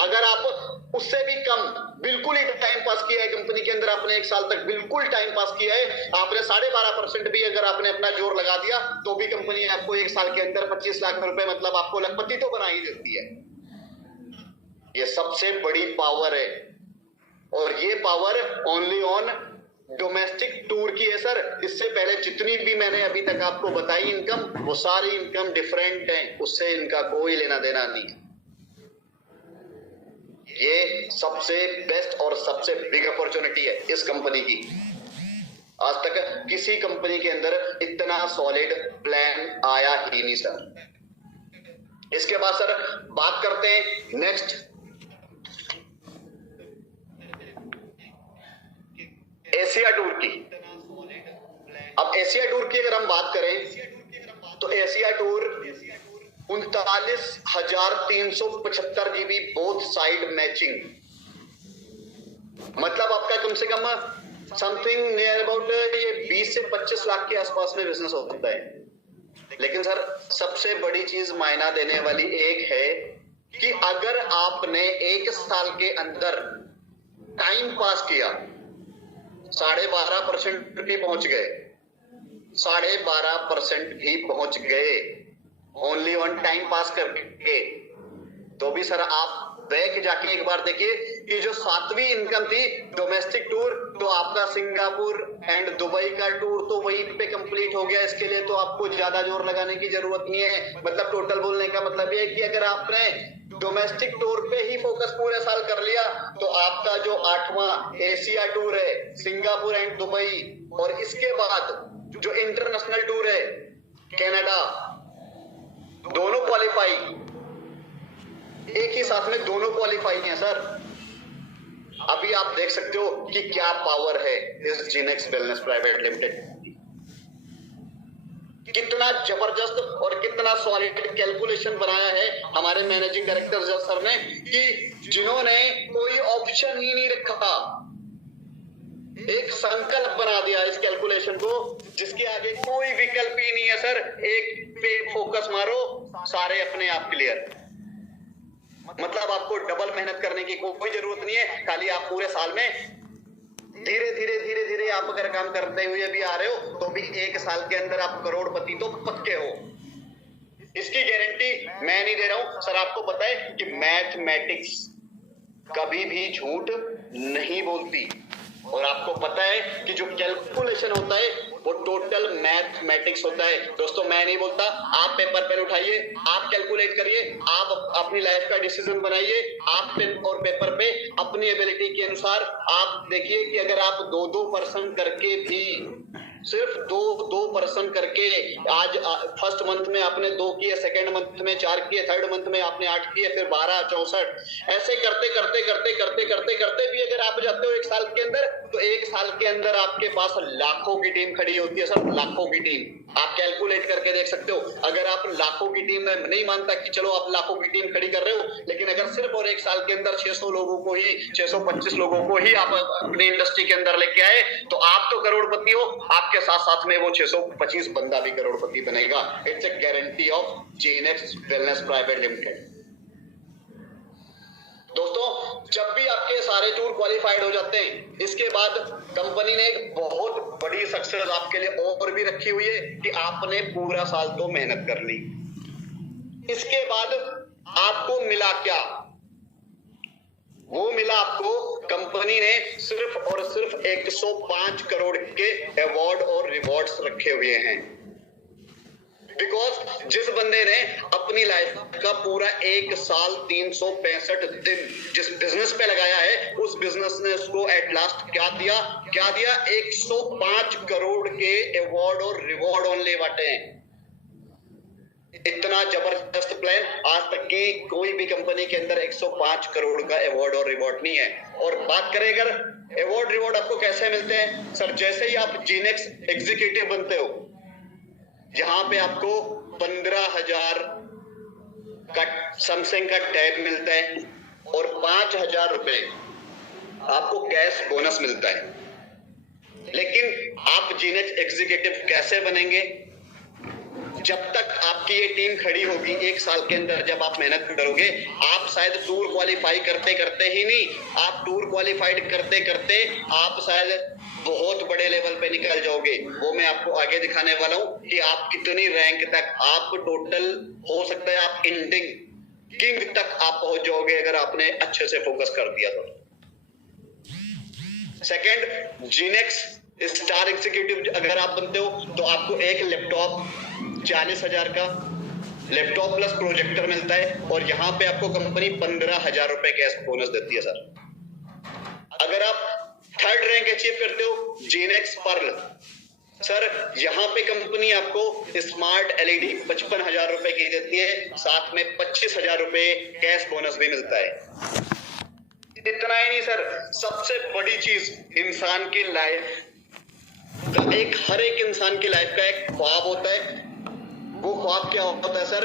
अगर आप उससे भी कम बिल्कुल ही टाइम पास किया है कंपनी के अंदर, आपने 1 साल तक बिल्कुल टाइम पास किया है, आपने 12.5% भी अगर आपने अपना जोर लगा दिया, तो भी कंपनी आपको 1 साल के अंदर 25 लाख रुपए, मतलब आपको लखपति तो बना ही देती है। ये सबसे बड़ी पावर है, और ये power only on domestic tour की है सर। इससे पहले जितनी भी मैंने अभी तक आपको बताई इनकम, वो सारी इनकम डिफरेंट है, उससे इनका कोई लेना देना नहीं है। ये सबसे बेस्ट और सबसे बिग अपॉर्चुनिटी है इस कंपनी की। आज तक किसी कंपनी के अंदर इतना सॉलिड प्लान आया ही नहीं सर। इसके बाद सर बात करते हैं नेक्स्ट एशिया टूर की। अब एशिया टूर की अगर हम बात करें तो Asia tour 39,375 GB both side matching, मतलब आपका कम से कम समथिंग नियर अबाउट ये 20 से 25 लाख के आसपास में बिजनेस होता है। लेकिन सर सबसे बड़ी चीज मायना देने वाली एक है कि अगर आपने 1 साल के अंदर टाइम पास किया, 12.5% भी पहुंच गए, 12.5% भी पहुंच गए ओनली ऑन टाइम पास करके, तो भी सर आप बैक जाके एक बार देखिए कि जो 7वीं इनकम थी डोमेस्टिक टूर, तो आपका सिंगापुर एंड दुबई का टूर तो वहीं पे कंप्लीट हो गया। इसके लिए तो आपको ज्यादा जोर लगाने की जरूरत नहीं है। मतलब टोटल बोलने का मतलब ये है कि अगर आपने डोमेस्टिक टूर पे ही फोकस पूरे साल कर लिया, तो आपका जो 8वां एशिया टूर है सिंगापुर एंड दुबई, और इसके बाद जो इंटरनेशनल टूर है कनाडा, दोनों क्वालिफाई, एक ही साथ में दोनों क्वालिफाई हैं सर। अभी आप देख सकते हो कि क्या पावर है इस जीनेक्स वेलनेस प्राइवेट लिमिटेड। कितना जबरदस्त और कितना सॉलिड कैलकुलेशन बनाया है हमारे मैनेजिंग डायरेक्टर सर ने, कि जिन्होंने कोई ऑप्शन ही नहीं रखा, एक संकल्प बना दिया इस कैलकुलेशन को, जिसके आगे कोई विकल्प ही नहीं है सर। एक पे फोकस मारो, सारे अपने आप क्लियर। मतलब आपको डबल मेहनत करने की कोई जरूरत नहीं है, खाली आप पूरे साल में धीरे धीरे आप अगर काम करते हुए भी आ रहे हो तो भी एक साल के अंदर आप करोड़पति तो पक्के हो। इसकी गारंटी मैं नहीं दे रहा हूं सर। आपको पता है कि मैथमेटिक्स कभी भी झूठ नहीं बोलती, और आपको पता है कि जो कैलकुलेशन होता है वो टोटल मैथमेटिक्स होता है। दोस्तों मैं नहीं बोलता, आप पेपर पेन उठाइए, आप कैलकुलेट करिए, आप अपनी लाइफ का डिसीजन बनाइए, आप पेन और पेपर पे अपनी एबिलिटी के अनुसार आप देखिए कि अगर आप 2% करके भी, सिर्फ 2% करके, आज फर्स्ट मंथ में आपने 2 किए, सेकेंड मंथ में 4 किए, थर्ड मंथ में आपने 8 किए, फिर 12, 64, ऐसे करते करते भी अगर आप जाते हो एक साल के अंदर, तो एक साल के अंदर आपके पास लाखों की टीम खड़ी होती है सर, लाखों की टीम। आप कैलकुलेट करके देख सकते हो। अगर आप लाखों की टीम में नहीं मानता कि चलो आप लाखों की टीम खड़ी कर रहे हो, लेकिन अगर सिर्फ और एक साल के अंदर 600 लोगों को ही, 625 लोगों को ही आप अपनी इंडस्ट्री के अंदर लेके आए, तो आप तो करोड़पति हो, आपके साथ साथ में वो 625 बंदा भी करोड़पति बनेगा। It's a guarantee of Genex wellness private limited. दोस्तों जब भी आपके सारे टूर क्वालिफाइड हो जाते हैं, इसके बाद कंपनी ने एक बहुत बड़ी सक्सेस आपके लिए और भी रखी हुई है कि आपने पूरा साल तो मेहनत कर ली। इसके बाद आपको मिला क्या? वो मिला आपको, कंपनी ने सिर्फ और सिर्फ 105 करोड़ के अवार्ड और रिवॉर्ड्स रखे हुए हैं। बिकॉज जिस बंदे ने अपनी लाइफ का पूरा 1 साल 365 दिन जिस बिजनेस पे लगाया है, उस बिजनेस ने उसको एट लास्ट क्या दिया? 105 करोड़ के अवार्ड और रिवॉर्ड ओनली बांटे हैं। इतना जबरदस्त प्लान आज तक की कोई भी कंपनी के अंदर 105 करोड़ का अवार्ड और रिवॉर्ड नहीं है। और बात करें अगर अवार्ड रिवॉर्ड आपको कैसे मिलते हैं सर, जैसे ही आप जीनेक्स एग्जीक्यूटिव बनते हो, जहां पे आपको 15,000 का समथिंग का टैग मिलता है और 5,000 रुपए आपको कैश बोनस मिलता है। लेकिन आप जीनेक्स एग्जीक्यूटिव कैसे बनेंगे? जब तक आपकी ये टीम खड़ी होगी एक साल के अंदर, जब आप मेहनत करोगे, आप शायद टूर क्वालिफाई करते करते ही नहीं, आप टूर क्वालिफाइड करते करते आप शायद बहुत बड़े लेवल पे निकल जाओगे। वो मैं आपको आगे दिखाने वाला हूं कि आप कितनी रैंक तक आप टोटल, हो सकता है आप इंडिंग किंग तक आप पहुंच जाओगे अगर आपने अच्छे से फोकस कर दिया तो। सेकंड, जीनेक्स स्टार एग्जीक्यूटिव अगर आप बनते हो तो आपको एक लैपटॉप 40,000 का लैपटॉप प्लस प्रोजेक्टर मिलता है, और यहाँ पे आपको कंपनी 15,000 रुपए कैश बोनस देती है सर। अगर आप थर्ड रैंक अचीव करते हो जीनेक्स पर्ल, सर यहाँ पे कंपनी आपको स्मार्ट एलईडी 55,000 रुपए की देती है, साथ में 25,000 रुपए कैश बोनस भी मिलता है। इतना ही नहीं सर, सबसे बड़ी चीज इंसान की लाइफ का, हर एक इंसान की लाइफ का एक ख्वाब होता है। वो ख्वाब क्या होता है सर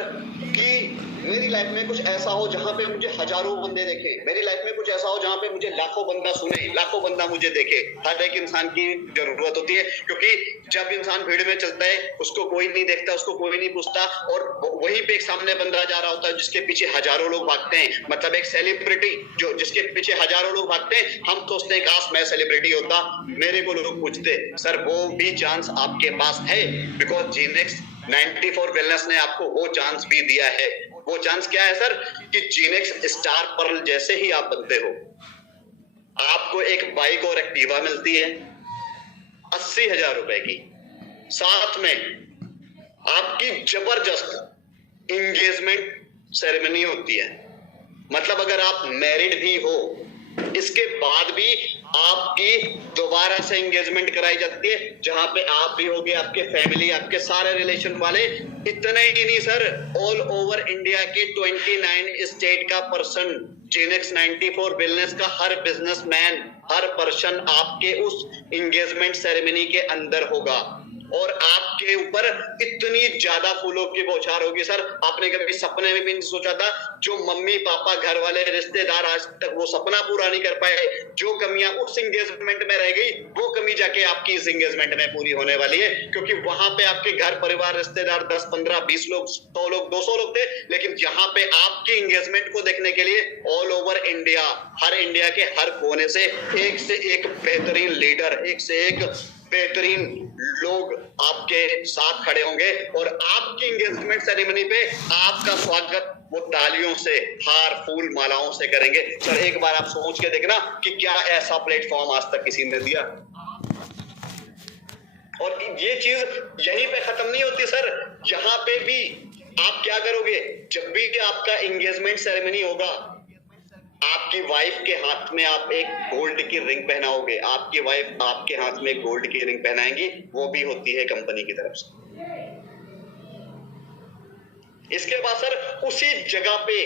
कि मेरी लाइफ में कुछ ऐसा हो जहां पे मुझे हजारों बंदे देखे, मेरी लाइफ में कुछ ऐसा हो जहां पे मुझे लाखों बंदा सुने, लाखों बंदा मुझे देखे। हर एक इंसान की जरूरत होती है, क्योंकि जब इंसान भीड़ में चलता है उसको कोई नहीं देखता, उसको कोई नहीं पूछता, और वहीं पे एक सामने बंदा जा रहा होता है जिसके पीछे हजारों लोग भागते हैं, मतलब एक सेलिब्रिटी जो जिसके पीछे हजारों लोग भागते हैं। हम सोचते हैं काश मैं सेलिब्रिटी होता, मेरे को लोग पूछते। सर वो भी चांस आपके पास है, बिकॉज जीनेक्स 94 वेलनेस ने आपको वो चांस भी दिया है। वो चांस क्या है सर कि जीनेक्स स्टार पर्ल जैसे ही आप बनते हो, आपको एक बाइक और एक्टिवा मिलती है 80,000 रुपए की, साथ में आपकी जबरदस्त एंगेजमेंट सेरेमनी होती है। मतलब अगर आप मैरिड भी हो, इसके बाद भी आपकी दोबारा से एंगेजमेंट कराई जाती है, जहां पे आप भी होगे, आपके फैमिली, आपके सारे रिलेशन वाले। इतने ही नहीं सर, ऑल ओवर इंडिया के 29 स्टेट का पर्सन, जीनेक्स 94 वेलनेस का हर बिजनेसमैन, हर पर्सन आपके उस एंगेजमेंट सेरेमनी के अंदर होगा। और आपके ऊपर इतनी ज्यादा फूलों की बौछार होगी सर, आपने कभी सपने में भी नहीं सोचा था। जो मम्मी पापा घर वाले रिश्तेदार आज तक वो सपना पूरा नहीं कर पाए, जो कमियां उस एंगेजमेंट में रह गई, वो कमी जाके आपकी इस एंगेजमेंट में पूरी होने वाली है। क्योंकि वहां पे आपके घर परिवार रिश्तेदार 10 15 20 लोग, 100 लोग, 200 लोग थे, लेकिन यहाँ पे आपकी एंगेजमेंट को देखने के लिए ऑल ओवर इंडिया, हर इंडिया के हर कोने से एक बेहतरीन लीडर, एक से एक बेहतरीन लोग आपके साथ खड़े होंगे और आपकी एंगेजमेंट सेरेमनी पे आपका स्वागत वो तालियों से, हार, फूल, मालाओं से करेंगे। सर एक बार आप सोच के देखना कि क्या ऐसा प्लेटफॉर्म आज तक किसी ने दिया। और ये चीज यहीं पे खत्म नहीं होती सर, यहाँ पे भी आप क्या करोगे, जब भी आपका एंगेजमेंट सेरेमनी होगा, आपकी वाइफ के हाथ में आप एक गोल्ड की रिंग पहनाओगे, आपकी वाइफ आपके हाथ में गोल्ड की रिंग पहनाएंगी, वो भी होती है कंपनी की तरफ से। इसके बाद सर उसी जगह पे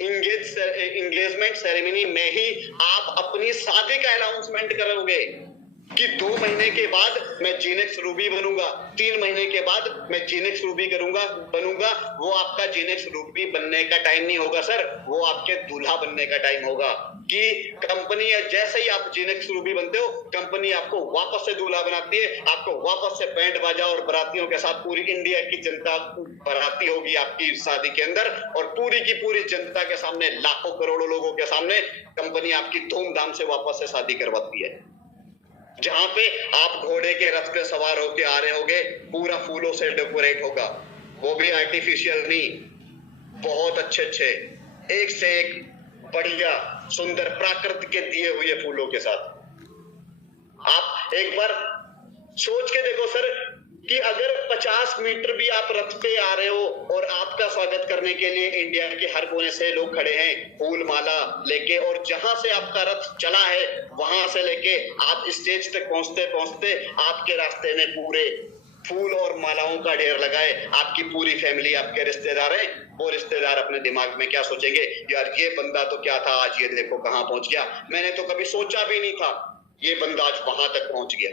एंगेजमेंट सेरेमनी में ही आप अपनी शादी का अनाउंसमेंट करोगे कि 2 महीने के बाद मैं जीनेक्स रूबी बनूंगा, 3 महीने के बाद मैं जीनेक्स रूबी बनूंगा। वो आपका जीनेक्स रूबी बनने का टाइम नहीं होगा सर, वो आपके दूल्हा बनने का टाइम होगा। कि कंपनी जैसे ही आप जीनेक्स रूबी बनते हो, कंपनी आपको वापस से दूल्हा बनाती है, आपको वापस से बैंड बाजा और बारातियों के साथ पूरी इंडिया की जनता बाराती होगी आपकी शादी के अंदर, और पूरी की पूरी जनता के सामने, लाखों करोड़ों लोगों के सामने कंपनी आपकी धूमधाम से वापस से शादी करवाती है। जहां पे आप घोड़े के रथ पे सवार होके आ रहे होगे, पूरा फूलों से डेकोरेट होगा, वो भी आर्टिफिशियल नहीं, बहुत अच्छे एक से एक बढ़िया सुंदर प्राकृतिक के दिए हुए फूलों के साथ। आप एक बार सोच के देखो सर कि अगर 50 मीटर भी आप रथ पे आ रहे हो और आपका स्वागत करने के लिए इंडिया के हर कोने से लोग खड़े हैं फूल माला लेके, और जहां से आपका रथ चला है वहां से लेके आप स्टेज तक पहुंचते पहुंचते आपके रास्ते में पूरे फूल और मालाओं का ढेर लगाए, आपकी पूरी फैमिली, आपके रिश्तेदार हैं, वो रिश्तेदार अपने दिमाग में क्या सोचेंगे, यार ये बंदा तो क्या था, आज ये देखो कहां पहुंच गया, मैंने तो कभी सोचा भी नहीं था, ये बंदा आज वहां तक पहुंच गया।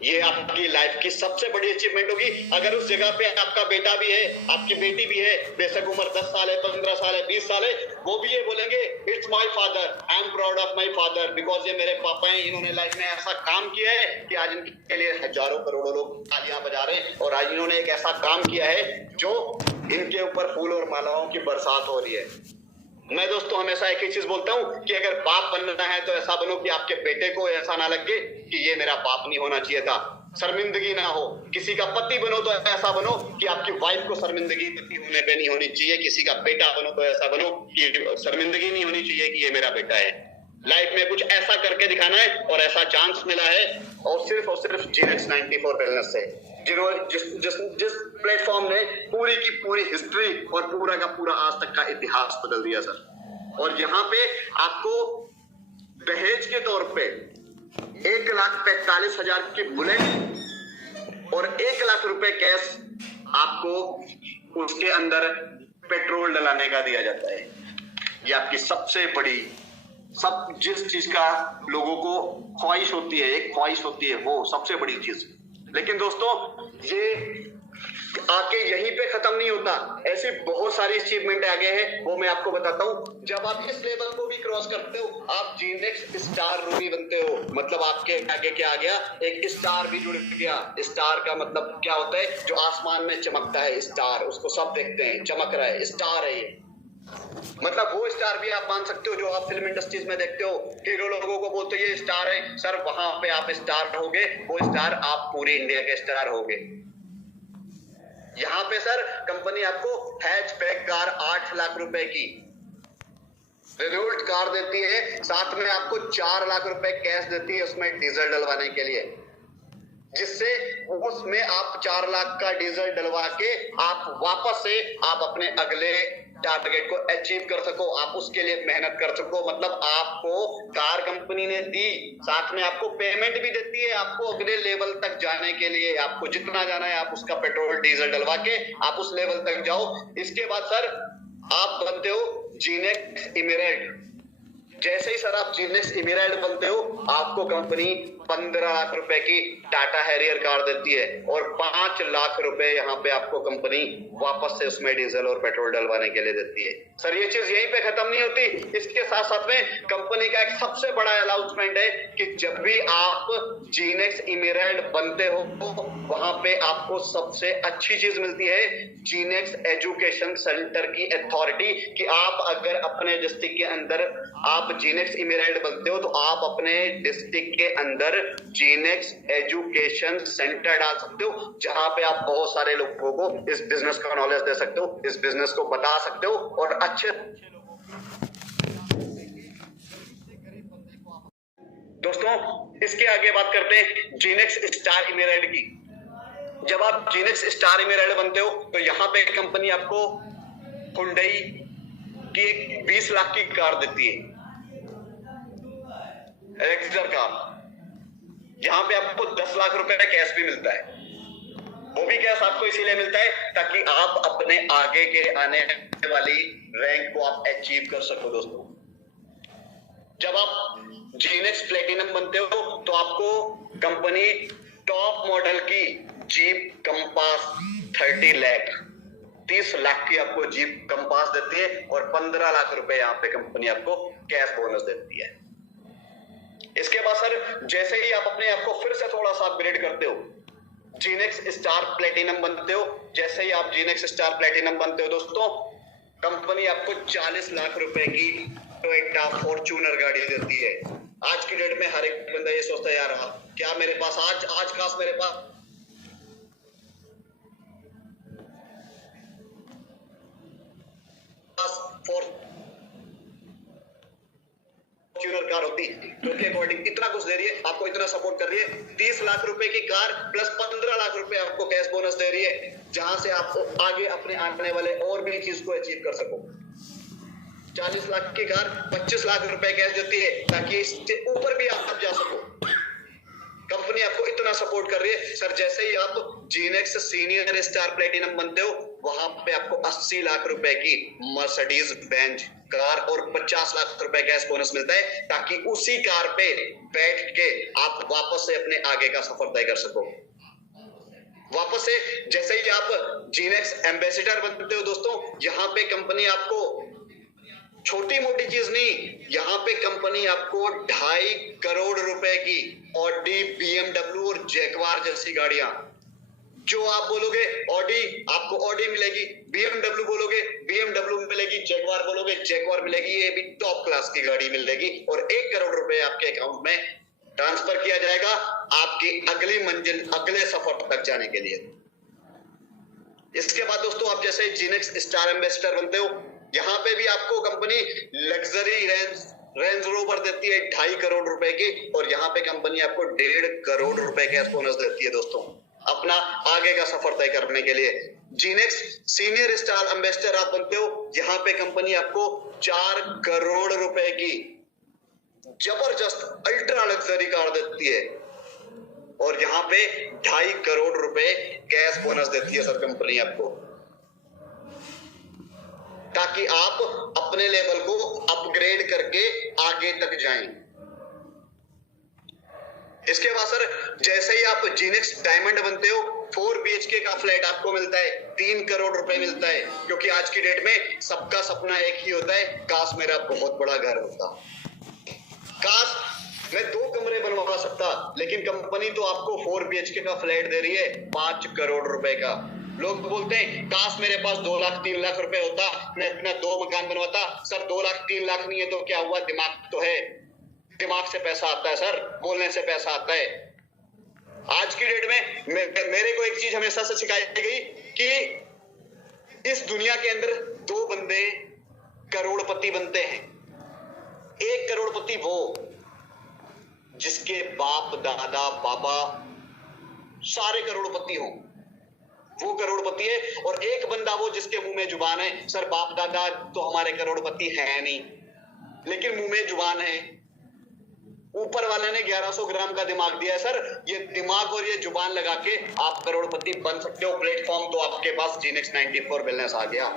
ये आपकी लाइफ की सबसे बड़ी अचीवमेंट होगी। अगर उस जगह पे आपका बेटा भी है, आपकी बेटी भी है, बेशक उम्र 10 साल है, 15 साल है, 20 साल है, वो भी ये बोलेंगे, it's my father, I am proud of my father, because ये मेरे पापा हैं, इन्होंने लाइफ में ऐसा काम किया है कि आज इनके लिए हजारों करोड़ों लोग तालियां बजा रहे हैं, और आज इन्होंने एक ऐसा काम किया है जो इनके ऊपर फूल और मालाओं की बरसात हो रही है। मैं दोस्तों हमेशा एक ही चीज बोलता हूं कि अगर बाप बनना है तो ऐसा बनो कि आपके बेटे को ऐसा ना लगे कि ये मेरा बाप नहीं होना चाहिए था, शर्मिंदगी ना हो। किसी का पति बनो तो ऐसा बनो कि आपकी वाइफ को शर्मिंदगी पति होने पे नहीं होनी चाहिए। किसी का बेटा बनो तो ऐसा बनो कि शर्मिंदगी नहीं होनी चाहिए कि ये मेरा बेटा है। लाइफ में कुछ ऐसा करके दिखाना है, और ऐसा चांस मिला है और सिर्फ जीनेक्स 94 वेलनेस से, जिस प्लेटफॉर्म ने पूरी की पूरी हिस्ट्री और पूरा का पूरा आज तक का इतिहास बदल दिया सर। और यहाँ पे आपको दहेज के तौर पे 1,45,000 की बुलेट और 1 लाख रुपए कैश आपको उसके अंदर पेट्रोल डलाने का दिया जाता है। ये आपकी सबसे बड़ी, जिस चीज का लोगों को ख्वाहिश होती है, एक ख्वाहिश होती है, वो सबसे बड़ी चीज। लेकिन दोस्तों ये आके यहीं पे खत्म नहीं होता, ऐसी बहुत सारी अचीवमेंट आगे हैं, वो मैं आपको बताता हूँ। जब आप इस लेवल को भी क्रॉस करते हो, आप जीनेक्स स्टार रूबी बनते हो, मतलब आपके आगे क्या आ गया, एक स्टार भी जुड़ गया। स्टार का मतलब क्या होता है, जो आसमान में चमकता है स्टार, उसको सब देखते हैं, चमक रहा है, स्टार है ये। मतलब वो स्टार भी आप मान सकते हो जो आप फिल्म इंडस्ट्रीज में देखते हो, हीरो लोगों को बोलते ये स्टार है सर, वहां पे आप स्टार होगे, वो स्टार आप पूरी इंडिया के स्टार होगे। यहाँ पे सर कंपनी आपको हैचबैक कार 8 लाख रुपए की रिवोल्ट कार देती है, साथ में आपको 4 लाख रुपए कैश देती है उसमें डीजल डलवाने के लिए, जिससे उसमें आप 4 लाख का डीजल डलवा के आप वापस से आप अपने अगले टारगेट को अचीव कर सको, आप उसके लिए मेहनत कर सको। मतलब आपको कार कंपनी ने दी, साथ में आपको पेमेंट भी देती है, आपको अगले लेवल तक जाने के लिए, आपको जितना जाना है आप उसका पेट्रोल डीजल डलवा के आप उस लेवल तक जाओ। इसके बाद सर आप बनते हो जीनेक्स इमेराल्ड। जैसे ही सर आप जीनेक्स इमेराल्ड बनते हो, आपको कंपनी 15 लाख रुपए की टाटा हैरियर कार देती है और 5 लाख रुपए यहाँ पे आपको कंपनी वापस से उसमें डीजल और पेट्रोल डलवाने के लिए देती है। सर ये चीज यहीं पे खत्म नहीं होती, इसके साथ साथ में कंपनी का एक सबसे बड़ा अनाउंसमेंट है कि जब भी आप जीनेक्स इमेराल्ड बनते हो वहां पे आपको सबसे अच्छी चीज मिलती है जीनेक्स एजुकेशन सेंटर की अथॉरिटी, कि आप अगर अपने डिस्ट्रिक्ट के अंदर आप जीनेक्स इमेराल्ड बनते हो तो आप अपने डिस्ट्रिक्ट के अंदर जीनेक्स एजुकेशन सेंटर डाल सकते हो, जहां पे आप बहुत सारे लोगों को इस बिजनेस का नॉलेज दे सकते हो, इस बिजनेस को बता सकते हो और अच्छे दोस्तों इसके आगे बात करते हैं जीनेक्स स्टार इमेराल्ड की। जब आप जीनेक्स स्टार इमेराल्ड बनते हो तो यहां पे कंपनी आपको हुंडई की एक 20 लाख की कार देती है, एक्सटर कार। यहां पे आपको 10 लाख रुपए का कैश भी मिलता है। वो भी कैश आपको इसीलिए मिलता है ताकि आप अपने आगे के आने वाली रैंक को आप अचीव कर सको। दोस्तों जब आप जीनेक्स प्लेटिनम बनते हो तो आपको कंपनी टॉप मॉडल की जीप कंपास 30 लाख की आपको जीप कंपास देती है और 15 लाख रुपए यहाँ पे कंपनी आपको कैश बोनस देती है। इसके बाद सर जैसे ही आप अपने आप को फिर से थोड़ा सा अपग्रेड करते हो, जीनेक्स स्टार प्लेटिनम बनते हो, जैसे ही आप जीनेक्स स्टार प्लेटिनम बनते हो दोस्तों कंपनी आपको 40 लाख रुपए की टोयोटा फॉर्च्यूनर गाड़ी देती है। आज की डेट में हर एक बंदा ये सोचता है यार क्या मेरे पास आज काश मेरे पास फॉर्च्यूनर कार होती, जो कि अकॉर्डिंग इतना कुछ दे रही है, आपको इतना सपोर्ट कर रही है। 30 लाख रुपए की कार प्लस 15 लाख रुपए आपको कैश बोनस दे रही है, जहां से आप आगे अपने आने वाले और भी चीज को अचीव कर सको। 40 लाख की कार 25 लाख रुपए कैश देती है ताकि इससे ऊपर भी आप जा सको। कंपनी आपको इतना सपोर्ट कर रही है। सर जैसे ही आप जीनेक्स सीनियर स्टार प्लेटिनम बनते हो वहां पे आपको 80 लाख रुपए की मर्सिडीज बेंज कार और 50 लाख रुपए कैश बोनस मिलता है ताकि उसी कार पे बैठ के आप वापस से अपने आगे का सफर तय कर सको। वापस से जैसे ही आप जीनेक्स एम्बेसडर बनते हो दोस्तों, यहाँ पे कंपनी आपको छोटी मोटी चीज नहीं, यहाँ पे कंपनी आपको 2.5 करोड़ रुपए की ऑडी, बीएमडब्ल्यू और जैगवार जैसी गाड़ियां, जो आप बोलोगे ऑडी आपको ऑडी मिलेगी, बीएमडब्ल्यू बोलोगे बीएमडब्ल्यू मिलेगी, जैगवार बोलोगे जैगवार मिलेगी, ये भी टॉप क्लास की गाड़ी मिलेगी और 1 करोड़ रुपए आपके अकाउंट में ट्रांसफर किया जाएगा आपकी अगली मंजिल, अगले सफर तक जाने के लिए। इसके बाद दोस्तों आप जैसे जीनेक्स स्टार एम्बेसडर बनते हो, यहाँ पे भी आपको कंपनी लग्जरी रेंज रोवर देती है 2.5 करोड़ रुपए की और यहाँ पे कंपनी आपको 1.5 करोड़ रुपए कैश बोनस देती है दोस्तों अपना आगे का सफर तय करने के लिए। जीनेक्स सीनियर स्टार एम्बेसडर आप बनते हो, यहाँ पे कंपनी आपको 4 करोड़ रुपए की जबरदस्त अल्ट्रा लग्जरी कार देती है और यहाँ पे 2.5 करोड़ रुपए कैश बोनस देती है सर कंपनी आपको, ताकि आप अपने लेवल को अपग्रेड करके आगे तक जाएं। इसके बाद सर जैसे ही आप जीनेक्स डायमंड बनते हो 4 BHK का फ्लैट आपको मिलता है, 3 करोड़ रुपए मिलता है, क्योंकि आज की डेट में सबका सपना एक ही होता है, काश मेरा बहुत बड़ा घर होता, काश मैं 2 कमरे बनवा सकता, लेकिन कंपनी तो आपको 4 BHK का फ्लैट दे रही है 5 करोड़ रुपए का। लोग बोलते हैं काश मेरे पास 2 लाख 3 लाख रुपए होता, मैं अपना 2 मकान बनवाता। सर 2 लाख 3 लाख नहीं है तो क्या हुआ, दिमाग तो है, दिमाग से पैसा आता है सर, बोलने से पैसा आता है। आज की डेट में मेरे को एक चीज हमेशा से सिखाई गई कि इस दुनिया के अंदर 2 बंदे करोड़पति बनते हैं। एक करोड़पति वो जिसके बाप दादा बाबा सारे करोड़पति हों, वो करोड़पति है, और एक बंदा वो जिसके मुंह में जुबान है। सर बाप दादा तो हमारे करोड़पति है नहीं, लेकिन मुंह में जुबान है। ऊपर वाले ने 1100 ग्राम का दिमाग दिया है सर, ये दिमाग और ये जुबान लगा के आप करोड़पति बन सकते हो। प्लेटफॉर्म तो आपके पास जीनेक्स 94 वेलनेस आ गया,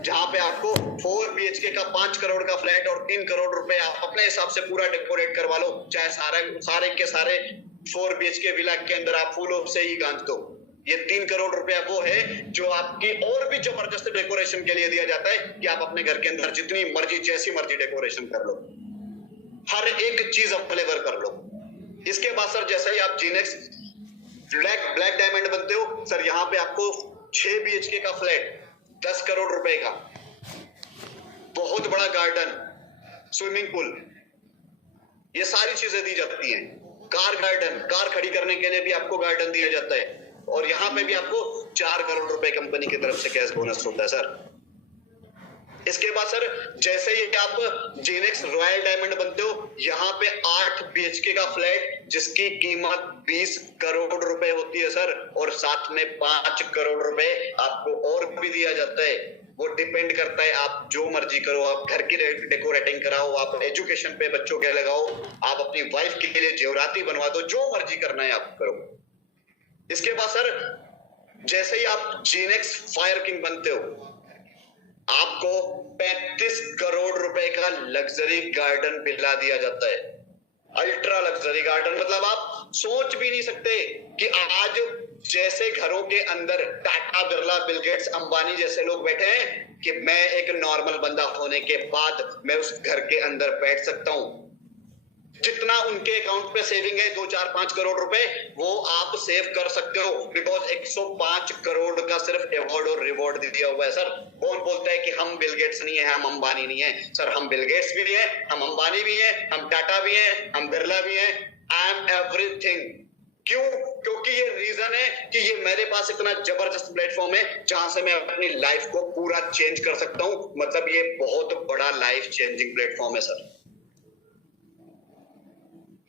जहां पे आपको 4 BHK का 5 करोड़ का फ्लैट और 3 करोड़ रुपए आप अपने हिसाब से पूरा डेकोरेट करवा लो, चाहे सारे के सारे 4 BHK विला के अंदर आप फूलों से ही गांथ दो। ये 3 करोड़ रुपया वो है जो आपकी और भी जबरदस्त डेकोरेशन के लिए दिया जाता है कि आप अपने घर के अंदर जितनी मर्जी जैसी मर्जी डेकोरेशन कर लो, हर एक चीज अवेलेबल कर लो। इसके बाद सर जैसे ही आप जीनेक्स ब्लैक डायमंड बनते हो सर, यहाँ पे आपको 6 BHK का फ्लैट 10 करोड़ रुपए का, बहुत बड़ा गार्डन, स्विमिंग पूल, ये सारी चीजें दी जाती हैं। कार गार्डन, कार खड़ी करने के लिए भी आपको गार्डन दिया जाता है। और यहाँ पे भी आपको 4 करोड़ रुपए कंपनी की तरफ से कैश बोनस होता है सर। इसके बाद सर जैसे ही आप जीनेक्स रॉयल डायमंड बनते हो, यहाँ पे 8 BHK का फ्लैट जिसकी कीमत 20 करोड़ रुपए होती है सर, और साथ में 5 करोड़ रुपए आपको और भी दिया जाता है। वो डिपेंड करता है, आप जो मर्जी करो, आप घर की डेकोरेटिंग कराओ, आप एजुकेशन पे बच्चों के लगाओ, आप अपनी वाइफ के लिए जेवराती बनवा दो, जो मर्जी करना है आप करो। इसके बाद सर जैसे ही आप जीनेक्स फायर किंग बनते हो, आपको 35 करोड़ रुपए का लग्जरी गार्डन दिला दिया जाता है। अल्ट्रा लग्जरी गार्डन, मतलब आप सोच भी नहीं सकते कि आज जैसे घरों के अंदर टाटा, बिरला, बिल गेट्स, अंबानी जैसे लोग बैठे हैं कि मैं एक नॉर्मल बंदा होने के बाद मैं उस घर के अंदर बैठ सकता हूं। जितना उनके अकाउंट पे सेविंग है 2, 4, 5 करोड़ रुपए, वो आप सेव कर सकते हो, बिकॉज 105 करोड़ का सिर्फ अवार्ड और रिवॉर्ड दिया हुआ है सर। कौन बोलता है कि हम बिल गेट्स नहीं है, हम अंबानी नहीं है? सर हम बिल गेट्स भी है, हम अंबानी भी है, हम टाटा भी है, हम बिरला भी है। I am everything. क्यों? क्योंकि ये रीजन है कि ये मेरे पास इतना जबरदस्त प्लेटफॉर्म है जहां से मैं अपनी लाइफ को पूरा चेंज कर सकता हूं। मतलब ये बहुत बड़ा लाइफ चेंजिंग प्लेटफॉर्म है सर।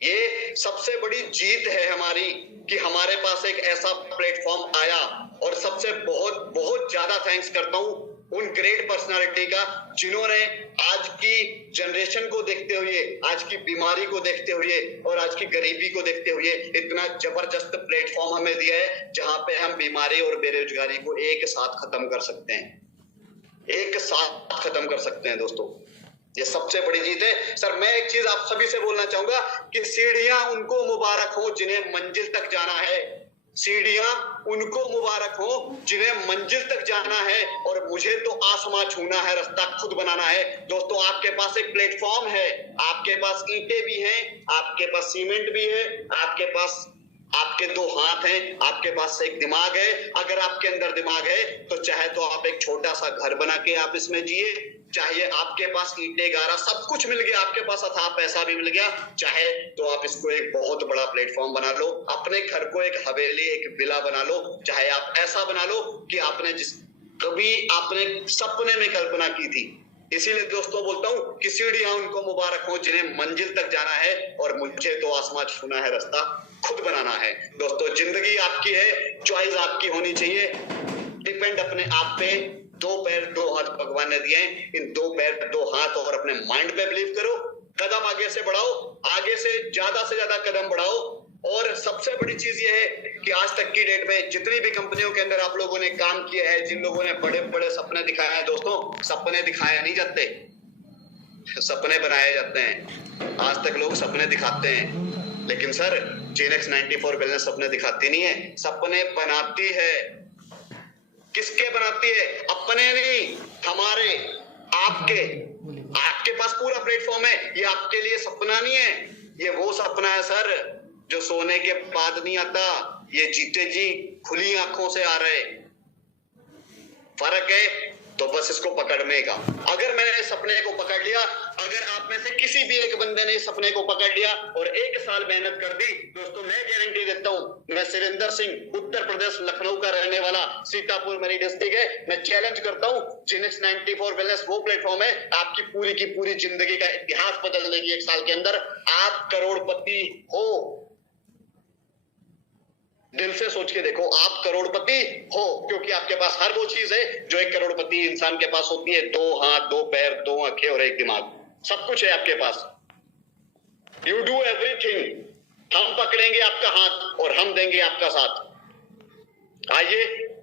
ये सबसे बड़ी जीत है हमारी कि हमारे पास एक ऐसा प्लेटफॉर्म आया। और सबसे बहुत बहुत ज्यादा थैंक्स करता हूं उन ग्रेट पर्सनालिटी का जिन्होंने आज की जनरेशन को देखते हुए, आज की बीमारी को देखते हुए और आज की गरीबी को देखते हुए इतना जबरदस्त प्लेटफॉर्म हमें दिया है जहां पे हम बीमारी और बेरोजगारी को एक साथ खत्म कर सकते हैं, एक साथ खत्म कर सकते हैं दोस्तों। ये सबसे बड़ी जीत है सर। मैं एक चीज आप सभी से बोलना चाहूंगा कि सीढ़ियां उनको मुबारक हो जिन्हें मंजिल तक जाना है। सीढ़ियां उनको मुबारक हो जिन्हें मंजिल तक जाना है, और मुझे तो आसमां छूना है, रास्ता खुद बनाना है। दोस्तों आपके पास एक प्लेटफॉर्म है, आपके पास ईंटें भी हैं, आपके पास सीमेंट भी है, आपके पास आपके 2 हाथ हैं, आपके पास एक दिमाग है। अगर आपके अंदर दिमाग है तो चाहे तो आप एक छोटा सा घर बना के आप इसमें जिए, चाहे आपके पास ईंटें गारा सब कुछ मिल गया, आपके पास अथाह पैसा भी मिल गया, चाहे तो आप इसको एक बहुत बड़ा प्लेटफॉर्म बना लो, अपने घर को एक हवेली, एक विला बना लो, चाहे आप ऐसा बना लो कि आपने कभी आपने सपने में कल्पना की थी। इसीलिए दोस्तों बोलता हूं कि सीढ़ियां उनको मुबारक हो जिन्हें मंजिल तक जाना है, और मुझे तो आसमां छूना है, रास्ता खुद बनाना है। दोस्तों जिंदगी आपकी है, चॉइस आपकी होनी चाहिए। डिपेंड अपने आप पे। 2 पैर 2 हाथ भगवान ने दिए हैं, इन 2 पैर 2 हाथ और अपने माइंड पे बिलीव करो, कदम आगे से बढ़ाओ, आगे से ज्यादा कदम बढ़ाओ। और सबसे बड़ी चीज ये है कि आज तक की डेट में जितनी भी कंपनियों के अंदर आप लोगों ने काम किया है, जिन लोगों ने बड़े बड़े सपने दिखाए हैं, दोस्तों सपने दिखाए नहीं जाते, सपने बनाए जाते हैं। आज तक लोग सपने दिखाते हैं, लेकिन सर जीनेक्स 94 वेलनेस सपने दिखाती नहीं है, सपने बनाती है। किसके बनाती है? अपने नहीं, हमारे, आपके। आपके पास पूरा प्लेटफॉर्म है, ये आपके लिए सपना नहीं है, ये वो सपना है सर जो सोने के बाद नहीं आता, ये जीते जी खुली आंखों से आ रहे। फर्क है तो बस इसको पकड़ने का। अगर मैंने इस सपने को पकड़ लिया, अगर आप में से किसी भी एक बंदे ने इस सपने को पकड़ लिया और 1 साल मेहनत कर दी, दोस्तों मैं गारंटी देता हूं, मैं सुरेंद्र सिंह, उत्तर प्रदेश लखनऊ का रहने वाला, सीतापुर मेरी डिस्ट्रिक्ट है, मैं चैलेंज करता हूं, जीनेक्स 94 वेलनेस वो प्लेटफॉर्म है आपकी पूरी की पूरी जिंदगी का इतिहास बदल देगी 1 साल के अंदर। आप करोड़पति हो, दिल से सोच के देखो, आप करोड़पति हो, क्योंकि आपके पास हर वो चीज है जो एक करोड़पति इंसान के पास होती है। 2 हाथ, 2 पैर, 2 आंखें और एक दिमाग, सब कुछ है आपके पास। You do everything. हम पकड़ेंगे आपका हाथ और हम देंगे आपका साथ। आइए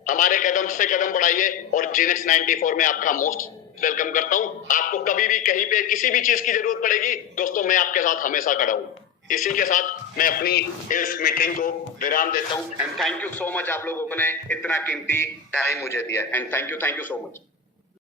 हमारे कदम से कदम बढ़ाइए, और जीनेक्स 94 में आपका मोस्ट वेलकम करता हूं। आपको कभी भी कहीं पे किसी भी चीज की जरूरत पड़ेगी दोस्तों, मैं आपके साथ हमेशा खड़ा हूं। इसी के साथ मैं अपनी इस मीटिंग को विराम देता हूं and thank you so much, आप लोगों ने इतना कीमती टाइम मुझे दिया and thank you so much.